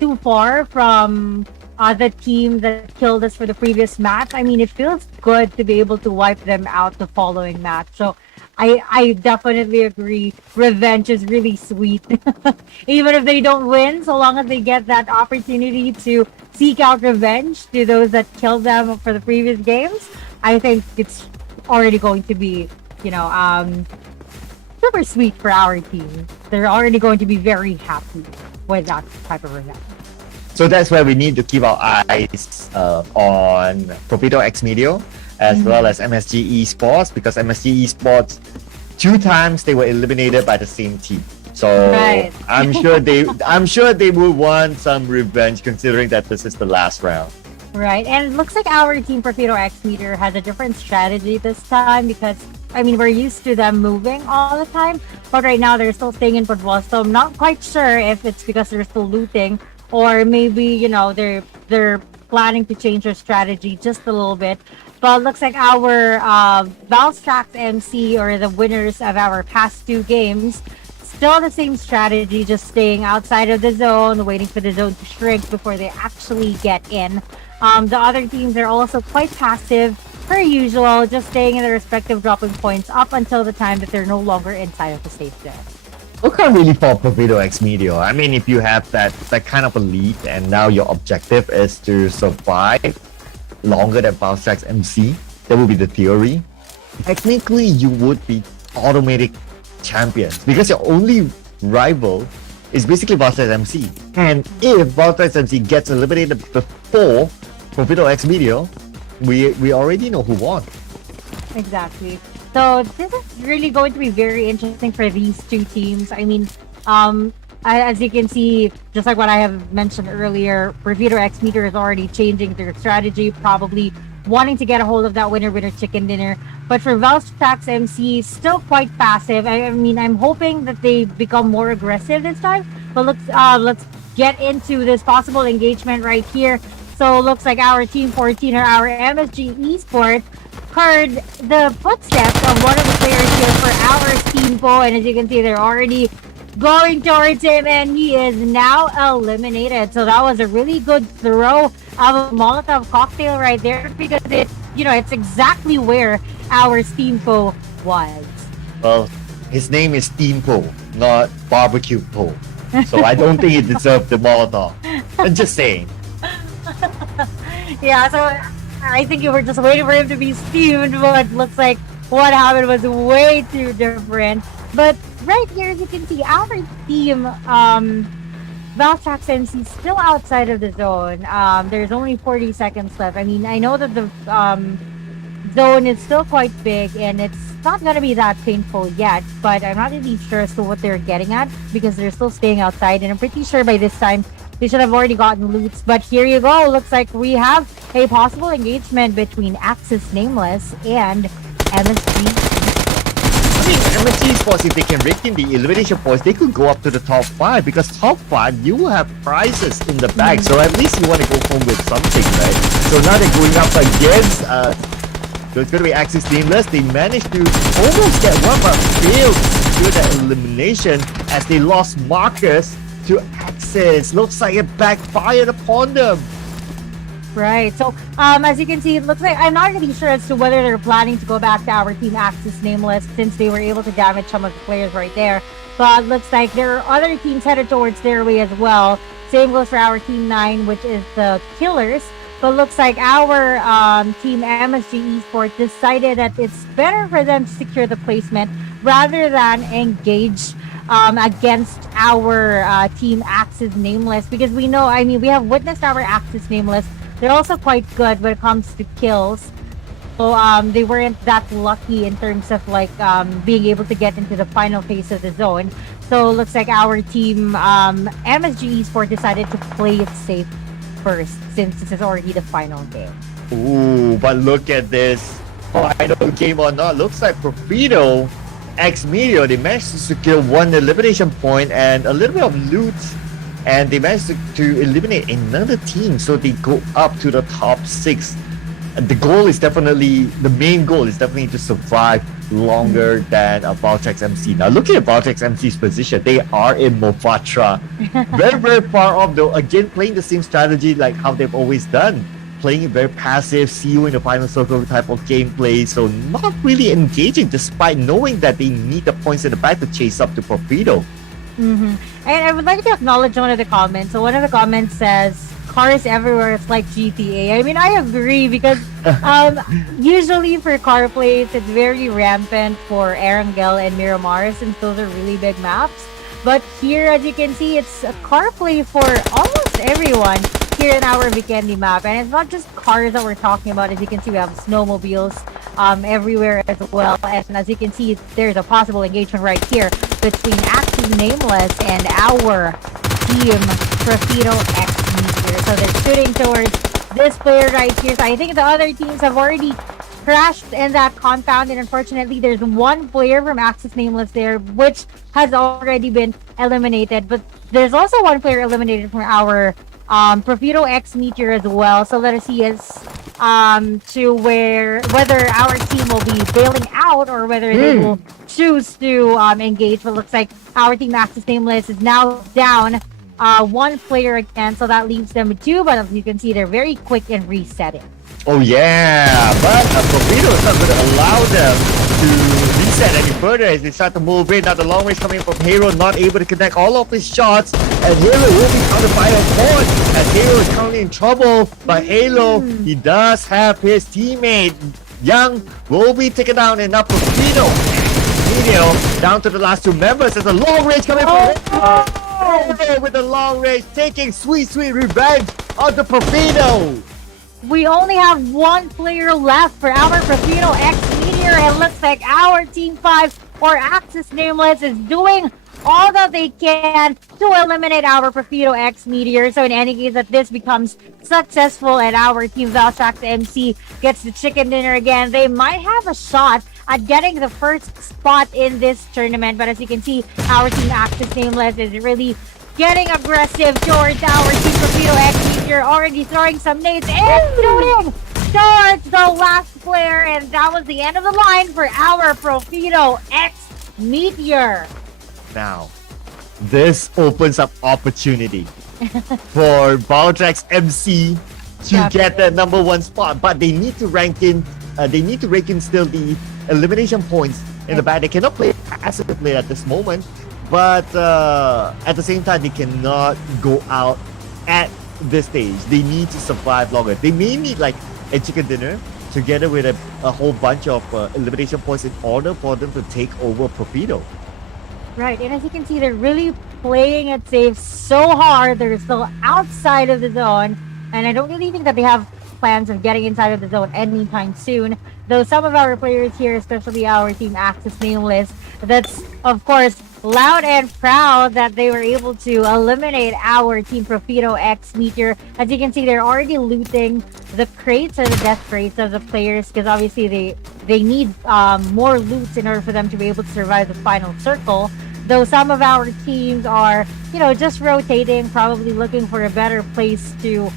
too far from the team that killed us for the previous match. I mean, it feels good to be able to wipe them out the following match. So I definitely agree. Revenge is really sweet. Even if they don't win, so long as they get that opportunity to seek out revenge to those that killed them for the previous games, I think it's already going to be, super sweet for our team. They're already going to be very happy with that type of revenge. So that's where we need to keep our eyes on Profito X Medio as well as MSG Esports, because MSG Esports 2 times they were eliminated by the same team. So Right. I'm sure they will want some revenge considering that this is the last round. Right, and it looks like our Team Profito X Meter has a different strategy this time because, I mean, we're used to them moving all the time, but right now they're still staying in football, so I'm not quite sure if it's because they're still looting or maybe, they're planning to change their strategy just a little bit. But it looks like our Valstrax MC, or the winners of our past 2 games, still the same strategy, just staying outside of the zone, waiting for the zone to shrink before they actually get in. The other teams are also quite passive, per usual, just staying in their respective dropping points up until the time that they're no longer inside of the safe zone. You can't really fault Profito X Medio. I mean, if you have that kind of a lead and now your objective is to survive longer than Valstrax MC, that would be the theory. Technically, you would be automatic champions because your only rival is basically Valstrax MC. And if Valstrax MC gets eliminated before Profito X Medio, we already know who won. Exactly. So this is really going to be very interesting for these 2 teams. I mean, as you can see, just like what I have mentioned earlier, Profito X Meter is already changing their strategy, probably wanting to get a hold of that winner chicken dinner. But for Valstrax MC, still quite passive. I mean, I'm hoping that they become more aggressive this time. But let's get into this possible engagement right here. So it looks like our Team 14 or our MSG Esports heard the footsteps of one of the players here for our Team Po, and as you can see, they're already going towards him, and he is now eliminated. So that was a really good throw of a Molotov cocktail right there, because it's exactly where our Team Po was. Well, his name is Team Po, not Barbecue Po. So I don't think he deserved the Molotov. I'm just saying. Yeah, so I think you were just waiting for him to be steamed, but looks like what happened was way too different. But right here, as you can see, our team, Valstrax MC, still outside of the zone. There's only 40 seconds left. I mean, I know that the zone is still quite big, and it's not going to be that painful yet, but I'm not really sure as to what they're getting at because they're still staying outside, and I'm pretty sure by this time they should have already gotten loots. But here you go. Looks like we have a possible engagement between Axis Nameless and MSG. I mean, MSG Sports, if they can rake in the elimination points, they could go up to the top 5 because top 5, you will have prizes in the bag. So at least you want to go home with something, right? So now they're going up against, so it's going to be Axis Nameless. They managed to almost get one, but failed to secure that elimination as they lost Marcus to Axis. Looks like it backfired upon them. Right. So, as you can see, it looks like I'm not really sure as to whether they're planning to go back to our team Axis Nameless since they were able to damage some of the players right there. But looks like there are other teams headed towards their way as well. Same goes for our team 9, which is the Killers. But looks like our team MSG Yesports decided that it's better for them to secure the placement rather than engage against our team Axis Nameless, because we know, I mean, we have witnessed our Axis Nameless. They're also quite good when it comes to kills. So they weren't that lucky in terms of like being able to get into the final phase of the zone. So it looks like our team MSG Esports decided to play it safe first since this is already the final game. Ooh, but look at this final game or not. Looks like Profido X Meteor, they managed to secure one elimination point and a little bit of loot, and they managed to eliminate another team, so they go up to the top 6. The goal is definitely, the main goal is definitely to survive longer than Valtrex MC. Now looking at Valtrex MC's position, they are in Mofatra. Very, very far off though, again playing the same strategy like how they've always done. Playing it very passive, see you in the final circle type of gameplay, so not really engaging despite knowing that they need the points in the back to chase up to Profido. And I would like to acknowledge one of the comments. So one of the comments says, cars everywhere, it's like GTA. I mean, I agree because usually for car plays, it's very rampant for Erangel and Miramar since those are really big maps. But here, as you can see, it's a car play for almost everyone here in our Vikendi map. And it's not just cars that we're talking about. As you can see, we have snowmobiles everywhere as well. And as you can see, there's a possible engagement right here between Axis Nameless and our team Profido X Meteor. So they're shooting towards this player right here. So I think the other teams have already crashed in that compound, and unfortunately there's one player from Axis Nameless there which has already been eliminated, but there's also one player eliminated from our Profido X Meteor as well. So let us see as to whether our team will be bailing out or whether they will choose to engage. But looks like our team Axis Nameless is now down one player again, so that leaves them 2, but as you can see they're very quick in resetting. Oh yeah, but Profido is not going to allow them to reset any further as they start to move in. Now the long range coming from Hero, not able to connect all of his shots, and Halo will be countered by a point as Halo is currently in trouble. But Halo, he does have his teammate Young will be taken down, and now Profido Hero down to the last 2 members as a long range coming from Halo with the long range, taking sweet revenge on the Profido. We only have one player left for our Profido X Meteor, and looks like our Team 5 or Axis Nameless is doing all that they can to eliminate our Profido X Meteor. So in any case that this becomes successful and our Team Valtrex MC gets the chicken dinner again, they might have a shot at getting the first spot in this tournament. But as you can see, our Team Axis Nameless is really getting aggressive towards our Team Profido X Meteor, already throwing some nades and shooting towards the last player, and that was the end of the line for our Profido X Meteor. Now, this opens up opportunity for Valtrex MC to get the number 1 spot, but they need to rank in. They need to rake in still the elimination points in the back. They cannot play passively at this moment. But at the same time, they cannot go out at this stage. They need to survive longer. They may need like a chicken dinner together with a whole bunch of elimination points in order for them to take over Profido. Right, and as you can see, they're really playing it safe so hard. They're still outside of the zone, and I don't really think that they have plans of getting inside of the zone anytime soon. Though some of our players here, especially our team Access Nameless, that's of course loud and proud that they were able to eliminate our team Profito X Meteor. As you can see, they're already looting the crates or the death crates of the players because obviously they need more loots in order for them to be able to survive the final circle. Though some of our teams are, just rotating, probably looking for a better place to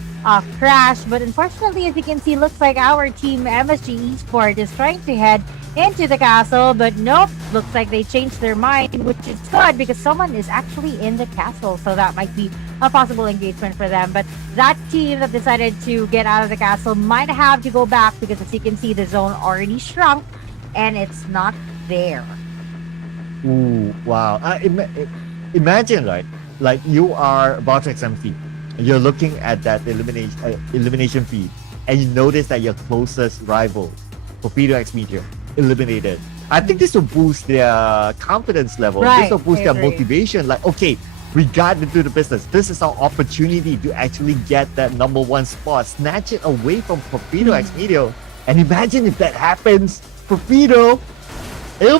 crash. But unfortunately, as you can see, looks like our team MSG Esports is trying to head into the castle, but nope, looks like they changed their mind, which is good because someone is actually in the castle, so that might be a possible engagement for them. But that team that decided to get out of the castle might have to go back because, as you can see, the zone already shrunk and it's not there. Ooh, wow. Imagine, right? Like you are Vortex MC. You're looking at that elimination feed, and you notice that your closest rival, Profito X Meteor, eliminated. I think this will boost their confidence level. Right, this will boost I their agree. motivation. Like, okay, we got to do the business. This is our opportunity to actually get that number one spot, snatch it away from Profito X Meteor. And imagine if that happens, Profito, it'll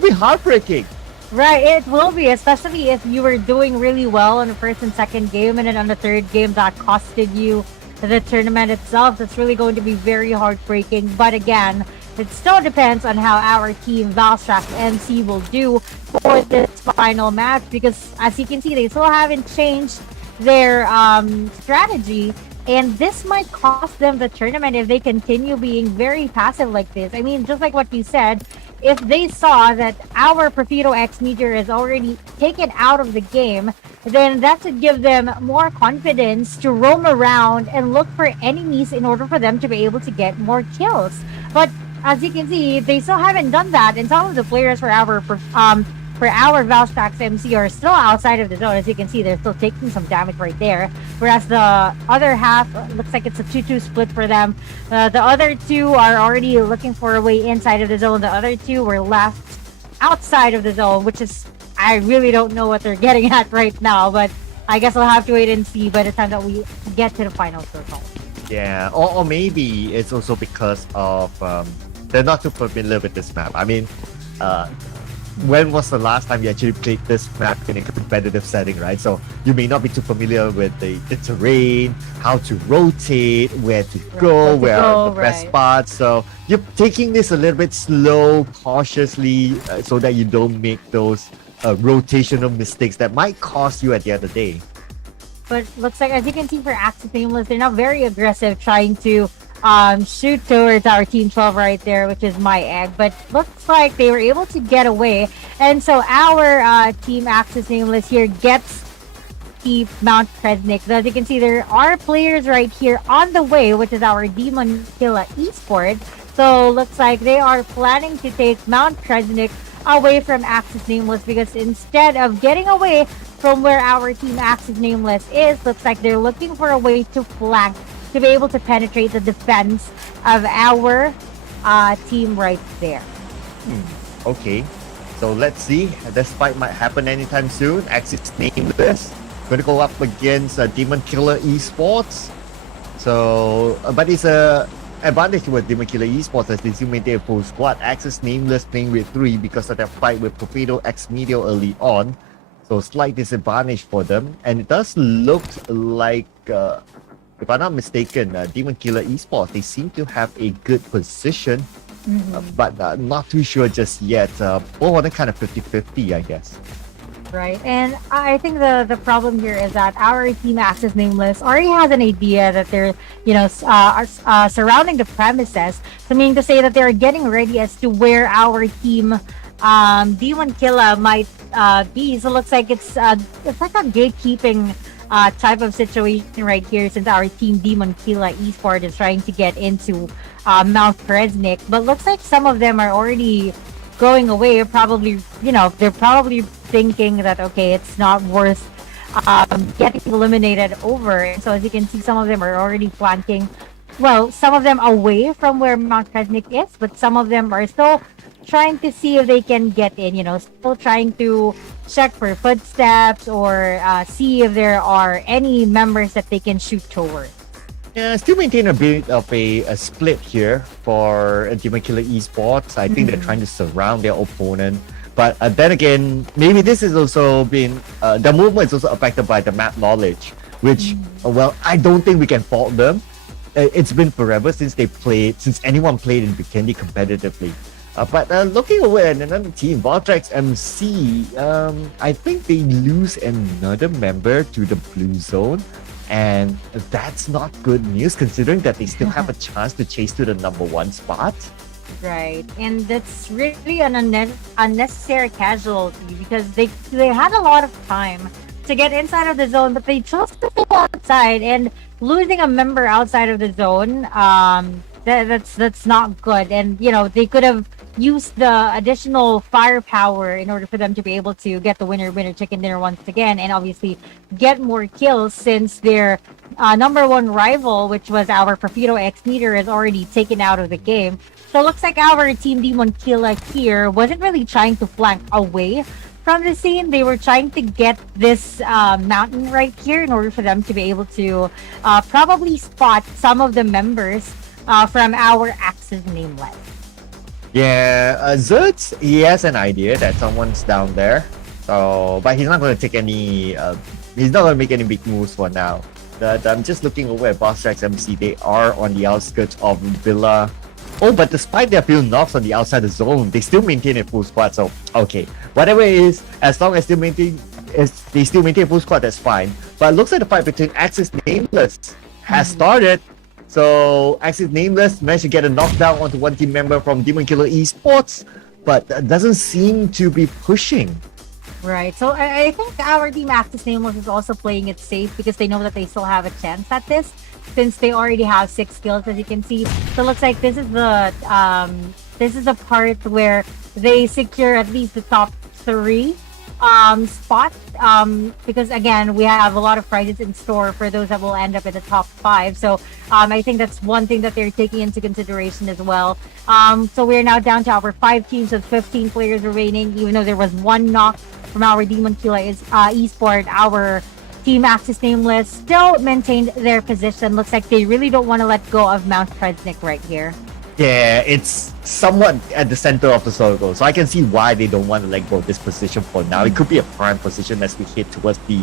be heartbreaking. Right, it will be, especially if you were doing really well on the first and second game, and then on the third game that costed you the tournament itself. That's really going to be very heartbreaking. But again, it still depends on how our team Valstrax MC will do for this final match, because as you can see, they still haven't changed their strategy, and this might cost them the tournament if they continue being very passive like this. I mean, just like what you said, if they saw that our Profito X Meteor is already taken out of the game, then that should give them more confidence to roam around and look for enemies in order for them to be able to get more kills. But as you can see, they still haven't done that, and some of the players for our Valstrax MC are still outside of the zone. As you can see, they're still taking some damage right there. Whereas the other half looks like it's a 2-2 split for them. The other two are already looking for a way inside of the zone. The other two were left outside of the zone, which is, I really don't know what they're getting at right now, but I guess we'll have to wait and see by the time that we get to the final circle. Yeah, or maybe it's also because of they're not too familiar with this map. I mean, when was the last time you actually played this map in a competitive setting, right? So you may not be too familiar with the terrain, how to rotate, where to go, where are the best spots. So you're taking this a little bit slow, cautiously, so that you don't make those rotational mistakes that might cost you at the end of the day. But looks like, as you can see for Access Nameless, they're not very aggressive trying to shoot towards our Team 12 right there, which is my egg. But looks like they were able to get away. And so our Team Access Nameless here gets the Mount Kresnik. So as you can see, there are players right here on the way, which is our Demon Killa Esports. So looks like they are planning to take Mount Kresnik away from Access Nameless, because instead of getting away from where our Team Access Nameless is, looks like they're looking for a way to flank to be able to penetrate the defense of our team right there. Okay, so let's see. This fight might happen anytime soon. Access Nameless going to go up against Demon Killer Esports. So, but it's a advantage with Demon Killer Esports as they still maintain a full squad. Access Nameless playing with 3 because of their fight with Profito X Meteor early on. So slight disadvantage for them. And it does look like, if I'm not mistaken, Demon Killer Esports, they seem to have a good position. But not too sure just yet. Both of them kind of 50-50, I guess. Right, and I think the problem here is that our Team Access Nameless already has an idea that they're, are surrounding the premises. So meaning to say that they're getting ready as to where our team Demon Killer might be. So it looks like it's like a gatekeeping type of situation right here, since our team Demon Killa Esports is trying to get into Mount Kresnik. But looks like some of them are already going away. Probably, they're probably thinking that, okay, it's not worth getting eliminated over. And so as you can see, some of them are already flanking. Well, some of them away from where Mount Kresnik is, but some of them are still trying to see if they can get in, still trying to check for footsteps or see if there are any members that they can shoot towards. Yeah, still maintain a bit of a split here for Demon Killer Esports. I think they're trying to surround their opponent. But then again, maybe this is also been, the movement is also affected by the map knowledge, which, well, I don't think we can fault them. It's been forever since anyone played in Bikini competitively. But looking over at another team, Vortex MC, I think they lose another member to the blue zone. And that's not good news considering that they still have a chance to chase to the number 1 spot. Right, and that's really an unnecessary casualty because they had a lot of time to get inside of the zone, but they chose to go outside, and losing a member outside of the zone, that's not good. And they could have used the additional firepower in order for them to be able to get the winner chicken dinner once again, and obviously get more kills since their number 1 rival, which was our Profito X Meter, is already taken out of the game. So it looks like our team Demon Killer here wasn't really trying to flank away from the scene. They were trying to get this mountain right here in order for them to be able to probably spot some of the members from our Axis nameless. Yeah, Zertz, he has an idea that someone's down there. So, but he's not going to take any, he's not going to make any big moves for now. I'm just looking over at Boss Tracks MC. They are on the outskirts of Villa. Oh, but despite their few knocks on the outside the zone, they still maintain a full squad. So, okay, whatever it is, as long as they still maintain full squad, that's fine. But it looks like the fight between Axis Nameless has started. So Axis Nameless managed to get a knockdown onto one team member from Demon Killer Esports, but doesn't seem to be pushing. Right. So I think our team Axis Nameless is also playing it safe because they know that they still have a chance at this, since they already have 6 kills, as you can see. So it looks like this is the part where they secure at least the top 3 spot, because again, we have a lot of prizes in store for those that will end up in the top 5. So I think that's one thing that they're taking into consideration as well. So we're now down to our 5 teams with 15 players remaining, even though there was 1 knock from our Demon Killer Esport. Our team Axis Nameless still maintained their position. Looks like they really don't want to let go of Mount Kresnik right here. Yeah, it's somewhat at the center of the circle, so I can see why they don't want to let go of this position for now. It could be a prime position as we head towards the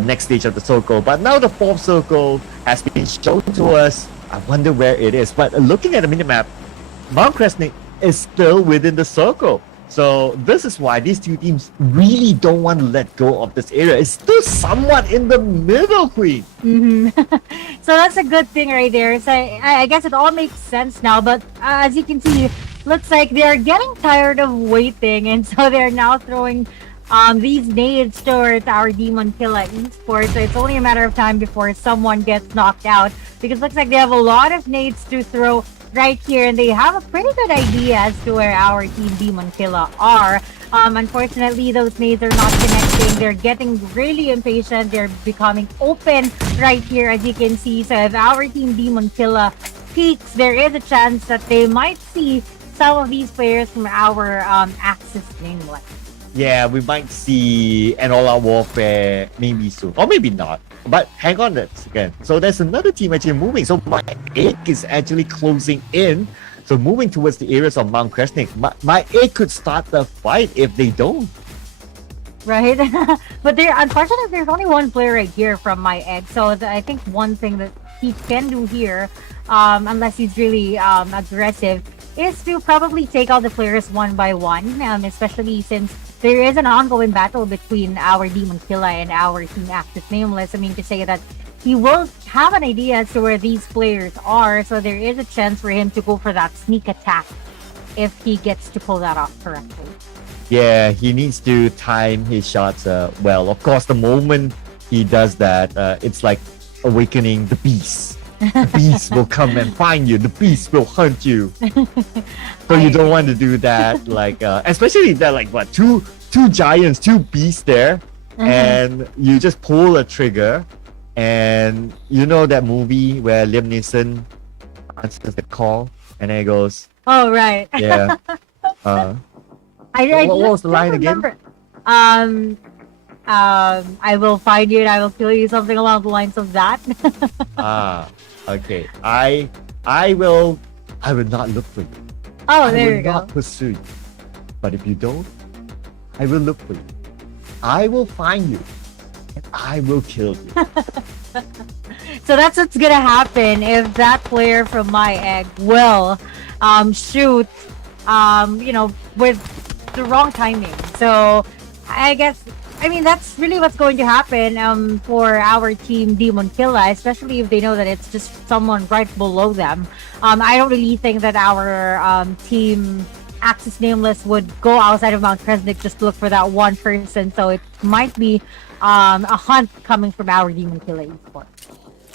next stage of the circle. But now the 4th circle has been shown to us. I wonder where it is. But looking at the minimap, Mount Kresnik is still within the circle. So this is why these 2 teams really don't want to let go of this area. It's still somewhat in the middle, Queen. So that's a good thing right there. So I guess it all makes sense now. But as you can see, looks like they're getting tired of waiting, and so they're now throwing these nades towards our Demon Killer Esports. So it's only a matter of time before someone gets knocked out, because it looks like they have a lot of nades to throw right here, and they have a pretty good idea as to where our team Demon Killer are. Unfortunately, those nades are not connecting. They're getting really impatient. They're becoming open right here, as you can see. So if our team Demon Killer peaks, there is a chance that they might see some of these players from our Axis nameless. Yeah, we might see an all-out warfare maybe soon, or maybe not. But hang on a second. So there's another team actually moving. So my egg is actually closing in. So moving towards the areas of Mount Kresnik. My egg could start the fight if they don't. Right? But unfortunately, there's only 1 player right here from my egg. So I think one thing that he can do here, unless he's really aggressive, is to probably take out the players one by one, especially since there is an ongoing battle between our Demon Killer and our team Axis Nameless. I mean, to say that he will have an idea as to where these players are, so there is a chance for him to go for that sneak attack if he gets to pull that off correctly. Yeah, he needs to time his shots well. Of course, the moment he does that, it's like awakening the beast. The beast will come and find you. The beast will hunt you. So you don't want to do that. Like, especially that, like, what, two giants, 2 beasts there, and you just pull a trigger, and you know that movie where Liam Neeson answers the call, and then it goes, "Oh right." Yeah. I what was the line remember. again? I will find you and I will kill you, something along the lines of that. Okay, I will not look for you. Oh, I there will you go. not pursue you. But if you don't, I will look for you. I will find you. And I will kill you. So that's what's gonna happen if that player from my egg will shoot with the wrong timing. So I guess that's really what's going to happen for our team Demon Killa, especially if they know that it's just someone right below them. I don't really think that our team Axis Nameless would go outside of Mount Kresnik just to look for that one person. So it might be a hunt coming from our Demon Killa esports.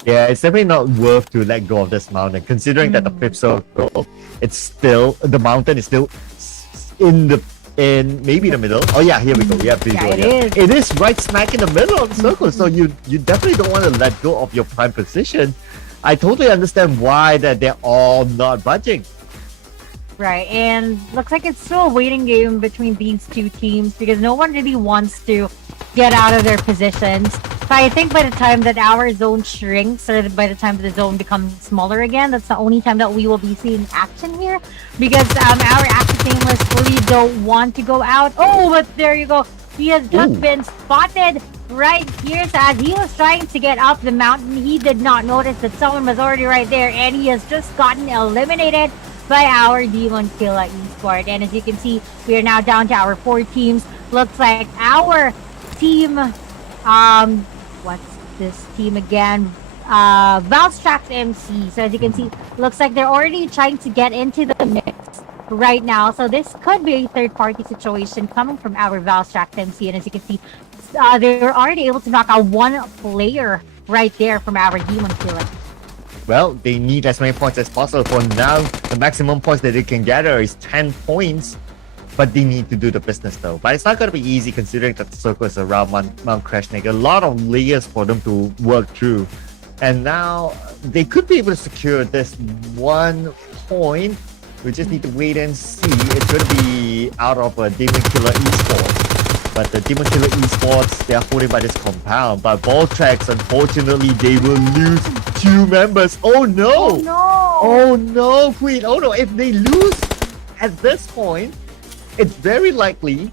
Yeah, it's definitely not worth to let go of this mountain, considering that the fifth circle, the mountain is still in maybe the middle. Oh yeah, here we go. Yeah, it is right smack in the middle of the circle. So you definitely don't want to let go of your prime position. I totally understand why that they're all not budging. Right, and looks like it's still a waiting game between these two teams because no one really wants to get out of their positions. So I think by the time that our zone shrinks or by the time that the zone becomes smaller again, that's the only time that we will be seeing action here because our active Nameless really don't want to go out. Oh, but there you go. He has just been spotted right here. So as he was trying to get up the mountain, he did not notice that someone was already right there and he has just gotten eliminated by our Demon Killa Esport. And as you can see, we are now down to our 4 teams. Looks like our team, what's this team again? Valstrax MC. So as you can see, looks like they're already trying to get into the mix right now. So this could be a third-party situation coming from our Valstrax MC. And as you can see, they're already able to knock out one player right there from our Demon Killa. Well, they need as many points as possible. For now, the maximum points that they can gather is 10 points. But they need to do the business though. But it's not going to be easy considering that the circle is around Mount Kresnik. A lot of layers for them to work through. And now they could be able to secure this 1 point. We just need to wait and see. It's going to be out of a Demon Killa Esports. But the Demon Killa Esports, they are holding by this compound. But Voltrax, unfortunately, they will lose 2 members. Oh no! Oh no! Oh no, Queen! Oh no! If they lose at this point, it's very likely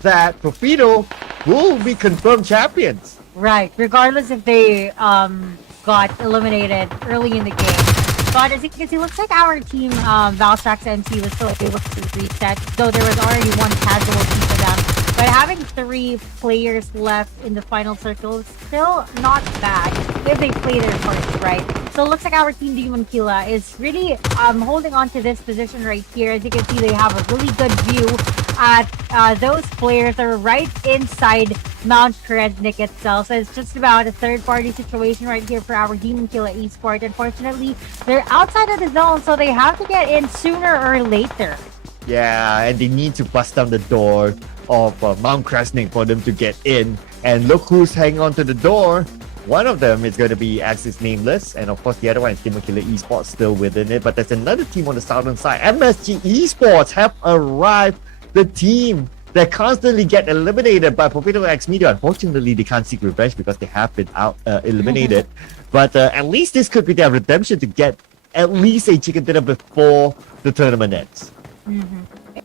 that Profito will be confirmed champions. Right, regardless if they got eliminated early in the game. But as you can see, looks like our team, Valstrax MC, was still able to reset, though there was already one casualty for them. But having 3 players left in the final circle is still not bad if they play their parts right. So it looks like our team Demon Killa is really holding on to this position right here. As you can see, they have a really good view at those players that are right inside Mount Kresnik itself. So it's just about a third-party situation right here for our Demon Killa Esport. Unfortunately, they're outside of the zone, so they have to get in sooner or later. Yeah, and they need to bust down the door of Mount Kresnik for them to get in. And look who's hanging on to the door. One of them is going to be Axis Nameless, and of course the other one is Demon Killa Esports still within it. But there's another team on the southern side. MSG Esports have arrived. The team that constantly get eliminated by Profito X Media. Unfortunately, they can't seek revenge because they have been eliminated. But at least this could be their redemption to get at least a chicken dinner before the tournament ends.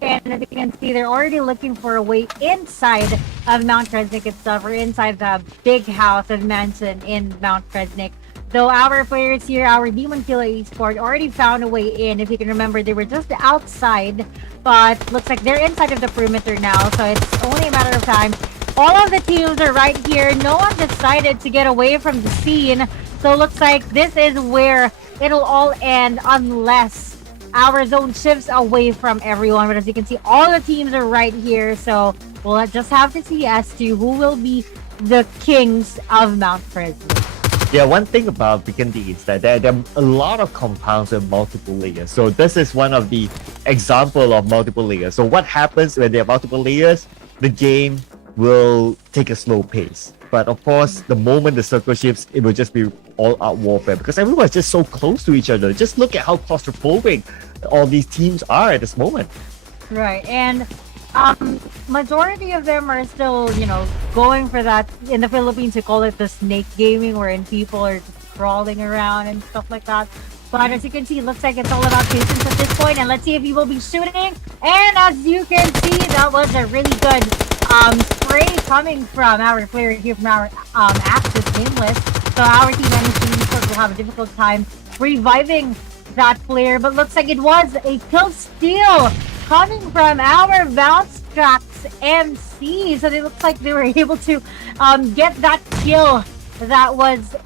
And as you can see, they're already looking for a way inside of Mount Kresnik itself, or inside the big house of mansion in Mount Kresnik. Though our players here, our Demon Killa Esport, already found a way in. If you can remember, they were just outside, but looks like they're inside of the perimeter now, so it's only a matter of time. All of the teams are right here. No one decided to get away from the scene, so it looks like this is where it'll all end unless our zone shifts away from everyone. But as you can see, all the teams are right here, so we'll just have to see as to who will be the kings of Mount Kresnik. Yeah, one thing about Beacon D is that there are a lot of compounds with multiple layers. So this is one of the example of multiple layers. So what happens when there are multiple layers? The game will take a slow pace. But of course, the moment the circle shifts, it will just be all-out warfare because everyone's just so close to each other. Just look at how claustrophobic all these teams are at this moment. Right, and majority of them are still, going for that. In the Philippines, we call it the snake gaming, wherein people are crawling around and stuff like that. But as you can see, it looks like it's all about patience at this point. And let's see if he will be shooting. And as you can see, that was a really good spray coming from our player here from our Axis Nameless. So our team MSG will have a difficult time reviving that player. But looks like it was a kill steal coming from our Valstrax MC. So it looks like they were able to get that kill that was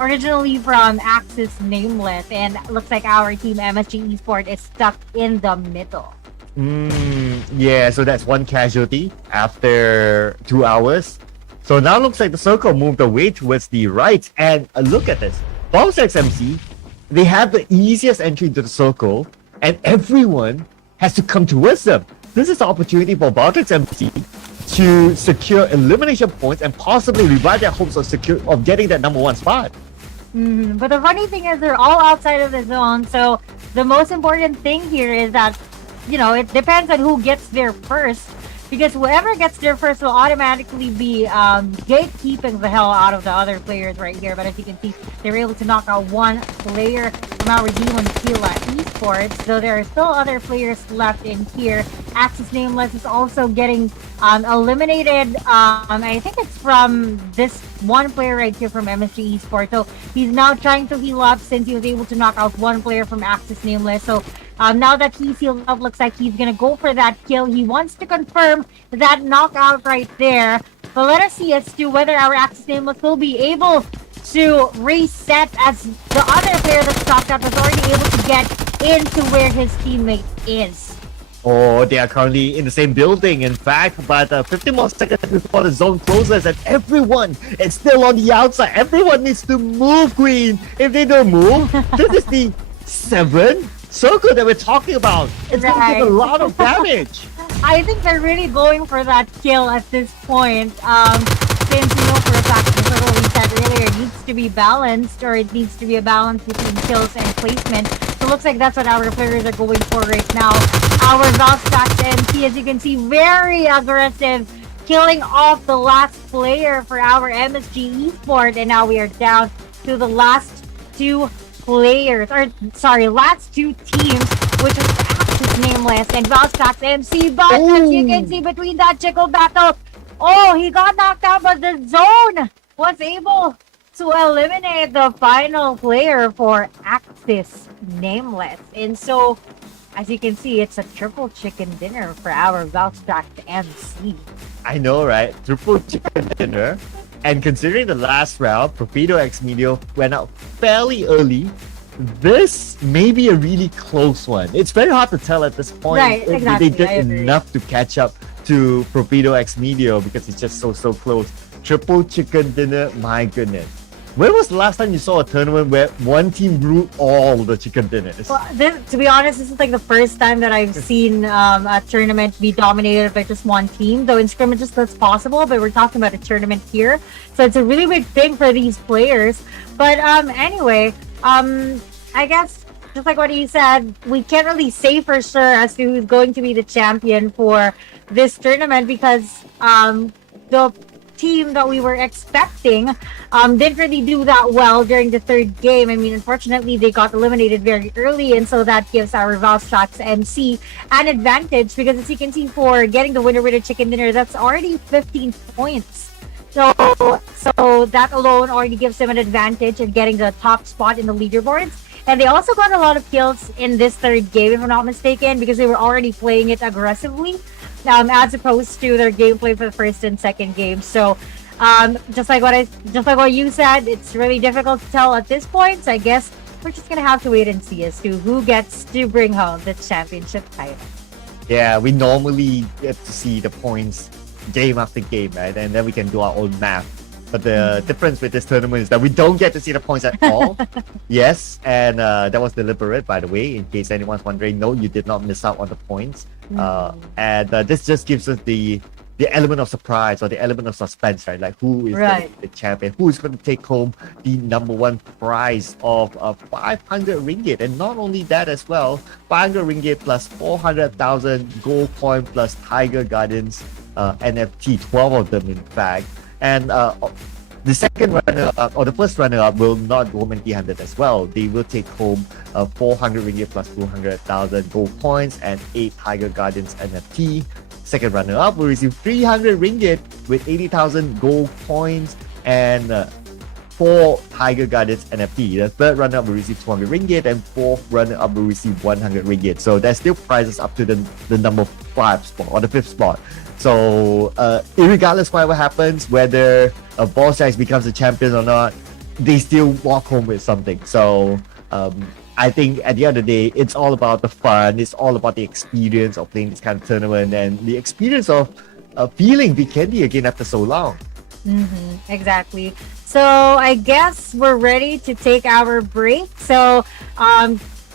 originally from Axis Nameless, and looks like our team MSG Esports is stuck in the middle. Yeah, so that's one casualty after 2 hours. So now looks like the circle moved away towards the right, and look at this. Valstrax MC, they have the easiest entry into the circle, and everyone has to come towards them. This is the opportunity for Valstrax MC to secure elimination points and possibly revive their hopes of getting that number 1 spot. But the funny thing is they're all outside of the zone, so the most important thing here is that, it depends on who gets there first, because whoever gets there first will automatically be gatekeeping the hell out of the other players right here. But as you can see, they were able to knock out one player from our D1 Tequila Esports, so there are still other players left in here. Axis Nameless is also getting eliminated. I think it's from this one player right here from MSG Esports. So he's now trying to heal up since he was able to knock out one player from Axis Nameless. So now that he's healed up, looks like he's gonna go for that kill. He wants to confirm that knockout right there. But let us see as to whether our Axis Nameless will be able to reset, as the other player that's knocked out was already able to get into where his teammate is. Oh, they are currently in the same building, in fact, but 50 more seconds before the zone closes, and everyone is still on the outside. Everyone needs to move, Queen. If they don't move, this is the 7th circle that we're talking about. It's going to give a lot of damage. I think they're really going for that kill at this point. Since for a fact, the circle we said earlier, it needs to be balanced, or it needs to be a balance between kills and placement. So it looks like that's what our players are going for right now. Our Valstrax MC, as you can see, very aggressive, killing off the last player for our MSG Esports, and now we are down to the last 2 players, last 2 teams, which is Axis Nameless and Valstrax MC. But as you can see, between that chickle battle, he got knocked out, but the zone was able to eliminate the final player for Axis Nameless. And so, as you can see, it's a triple chicken dinner for our Valstrax MC. I know, right? Triple chicken dinner. And considering the last round, Profido X Medio went out fairly early, this may be a really close one. It's very hard to tell at this point if they did enough to catch up to Profido X Medio, because it's just so close. Triple chicken dinner, my goodness. When was the last time you saw a tournament where one team grew all the chicken dinners? Well, to be honest, this is like the first time that I've seen a tournament be dominated by just one team. Though in scrimmages that's possible, but we're talking about a tournament here, so it's a really big thing for these players. But anyway, I guess just like what he said, we can't really say for sure as to who's going to be the champion for this tournament, because the team that we were expecting didn't really do that well during the 3rd game. I mean, unfortunately, they got eliminated very early, and so that gives our Valstrax MC an advantage, because as you can see, for getting the winner with a chicken dinner, that's already 15 points. So that alone already gives them an advantage in getting the top spot in the leaderboards. And they also got a lot of kills in this 3rd game, if I'm not mistaken, because they were already playing it aggressively, as opposed to their gameplay for the 1st and 2nd game. So, just like what you said, it's really difficult to tell at this point. So I guess we're just gonna have to wait and see as to who gets to bring home the championship title. Yeah, we normally get to see the points game after game, right? And then we can do our own math. But the difference with this tournament is that we don't get to see the points at all. Yes, and that was deliberate, by the way, in case anyone's wondering. No, you did not miss out on the points. And this just gives us the element of surprise, or the element of suspense, right? Like, who is the champion? Who is going to take home the number 1 prize of 500 ringgit? And not only that as well, 500 ringgit plus 400,000 gold coin plus Tiger Gardens NFT, 12 of them in fact. And The second runner-up or the first runner-up will not go empty-handed as well. They will take home 400 ringgit plus 200,000 gold points and 8 Tiger Guardians NFT. Second runner-up will receive 300 ringgit with 80,000 gold points and 4 Tiger Guardians NFT. The third runner-up will receive 200 ringgit and fourth runner-up will receive 100 ringgit. So there's still prizes up to the number 5 spot or the 5th spot. So regardless of whatever happens, whether Ball Stacks becomes a champion or not, they still walk home with something. So I think at the end of the day, it's all about the fun. It's all about the experience of playing this kind of tournament and the experience of feeling Vikendi again after so long. Exactly. So I guess we're ready to take our break. So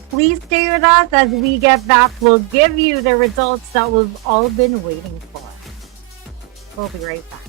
please stay with us as we get back. We'll give you the results that we've all been waiting for. We'll be right back.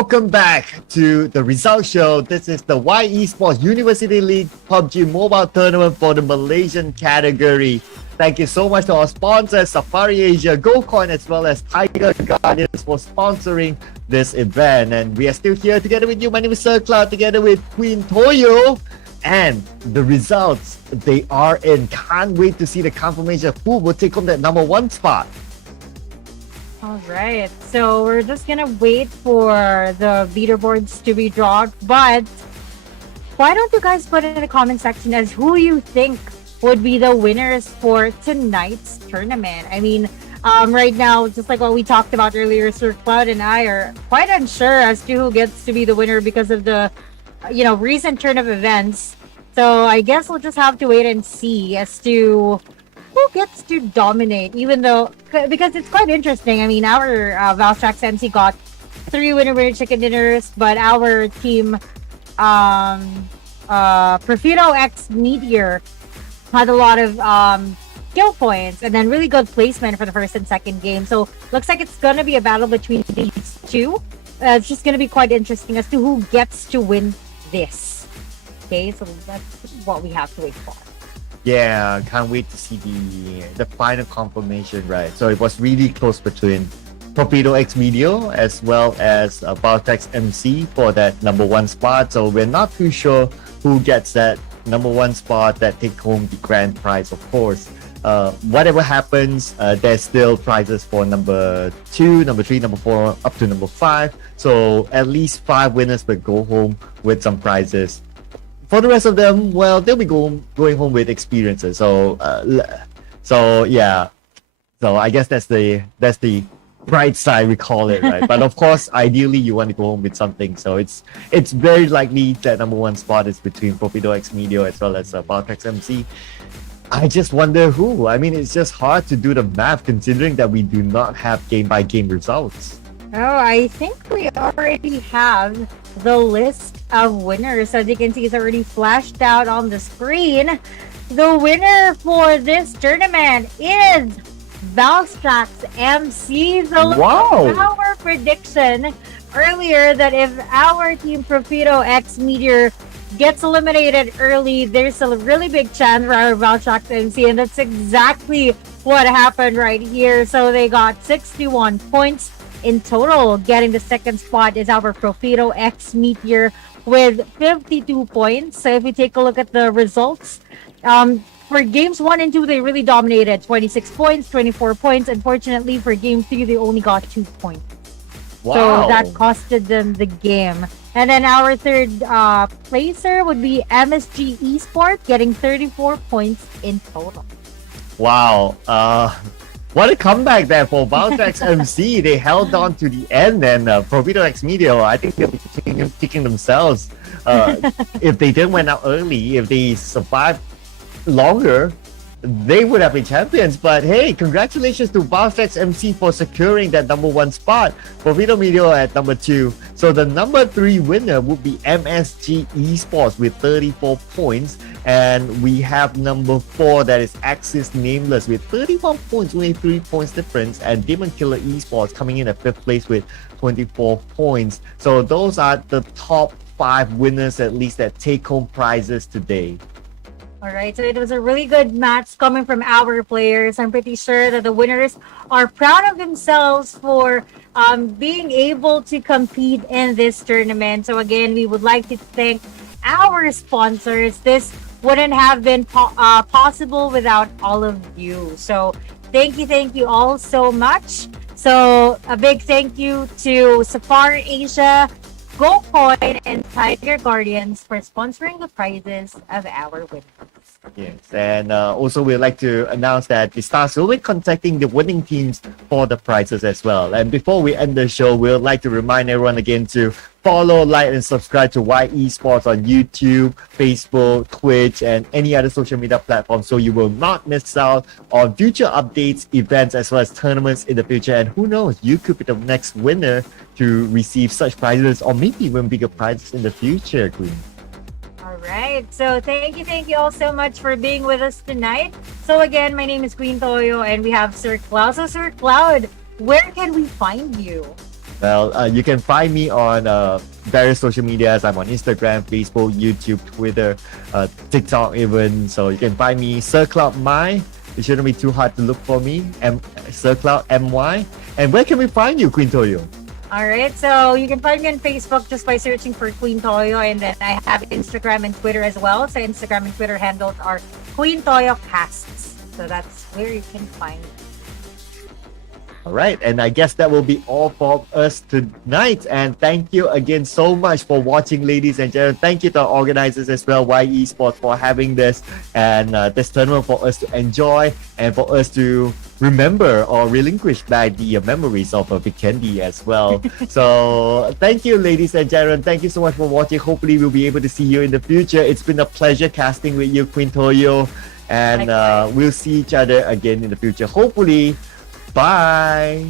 welcome back to the Result Show. This is the Yesports University League PUBG Mobile Tournament for the Malaysian category. Thank you so much to our sponsors, Safari Asia, GoCoin, as well as Tiger Guardians for sponsoring this event. And we are still here together with you. My name is Sir Cloud, together with QueenToyo. And the results, they are in. Can't wait to see the confirmation of who will take home that number one spot. All right, so we're just gonna wait for the leaderboards to be drawn. But why don't you guys put in the comment section as who you think would be the winners for tonight's tournament? I mean, right now, just like what we talked about earlier, Sir Cloud and I are quite unsure as to who gets to be the winner because of the, recent turn of events. So I guess we'll just have to wait and see as to who gets to dominate, because it's quite interesting. I mean, our Valstrax MC got 3 winner chicken dinners, but our team, Profito X Meteor, had a lot of kill points and then really good placement for the first and second game. So looks like it's gonna be a battle between these two. It's just gonna be quite interesting as to who gets to win this. Okay, so that's what we have to wait for. Yeah, can't wait to see the final confirmation, right? So it was really close between Torpedo X Video as well as Valtex MC for that number one spot. So we're not too sure who gets that number one spot that take home the grand prize, of course. Whatever happens, there's still prizes for number 2, number 3, number 4, up to number 5. So at least 5 winners will go home with some prizes. For the rest of them, well, they'll be going home with experiences. So yeah. So I guess that's the bright side, we call it, right? But of course, ideally, you want to go home with something. So it's very likely that number one spot is between Profido X Medio as well as Valtex MC. I just wonder who. I mean, it's just hard to do the math considering that we do not have game-by-game results. Oh, I think we already have the list of winners. As you can see, it's already flashed out on the screen. The winner for this tournament is Valstrax MC. So wow! Our prediction earlier that if our team Profito X Meteor gets eliminated early, there's a really big chance for our Valstrax MC, and that's exactly what happened right here. So they got 61 points in total. Getting the second spot is our Profito X Meteor with 52 points. So if we take a look at the results, for games 1 and 2, they really dominated. 26 points, 24 points. Unfortunately, for game 3, they only got 2 points. Wow. So that costed them the game. And then our third placer would be MSG Yesports, getting 34 points in total. Wow. What a comeback there for Valtex MC. They held on to the end, and Profito X Media, I think they'll be kicking themselves if they didn't went out early. If they survived longer, they would have been champions. But hey, congratulations to Valtex MC for securing that number one spot. Profito Media at number 2. So the number 3 winner would be MSG Yesports with 34 points. And we have number 4, that is Axis Nameless with 31 points, only 3 points difference. And Demon Killer Esports coming in at 5th place with 24 points. So those are the top 5 winners at least that take home prizes today. All right, so it was a really good match coming from our players. I'm pretty sure that the winners are proud of themselves for being able to compete in this tournament. So again, we would like to thank our sponsors. This wouldn't have been possible without all of you. So thank you all so much. So a big thank you to Safari Asia, GoCoin, and Tiger Guardians for sponsoring the prizes of our winners. Yes, and also we'd like to announce that the stars will be contacting the winning teams for the prizes as well. And before we end the show, we'd like to remind everyone again to follow, like, and subscribe to Yesports on YouTube, Facebook, Twitch, and any other social media platforms so you will not miss out on future updates, events, as well as tournaments in the future. And who knows, you could be the next winner to receive such prizes or maybe even bigger prizes in the future, Queen. All right, so thank you all so much for being with us tonight. So again, my name is QueenToyo, and we have Sir Cloud. So Sir Cloud, where can we find you? Well, you can find me on various social medias. I'm on Instagram, Facebook, YouTube, Twitter, TikTok even. So you can find me Sir Cloud My. It shouldn't be too hard to look for me. Sir Cloud MY. And where can we find you, QueenToyo? All right, so you can find me on Facebook just by searching for QueenToyo, and then I have Instagram and Twitter as well. So Instagram and Twitter handles are QueenToyo Casts. So that's where you can find me. All right, and I guess that will be all for us tonight. And thank you again so much for watching, ladies and gentlemen. Thank you to our organizers as well, Yesports, for having this and this tournament for us to enjoy and for us to remember or relinquish back the memories of Vikendi as well. So thank you, ladies and gentlemen. Thank you so much for watching. Hopefully we'll be able to see you in the future. It's been a pleasure casting with you, QueenToyo, and we'll see each other again in the future. Hopefully. Bye.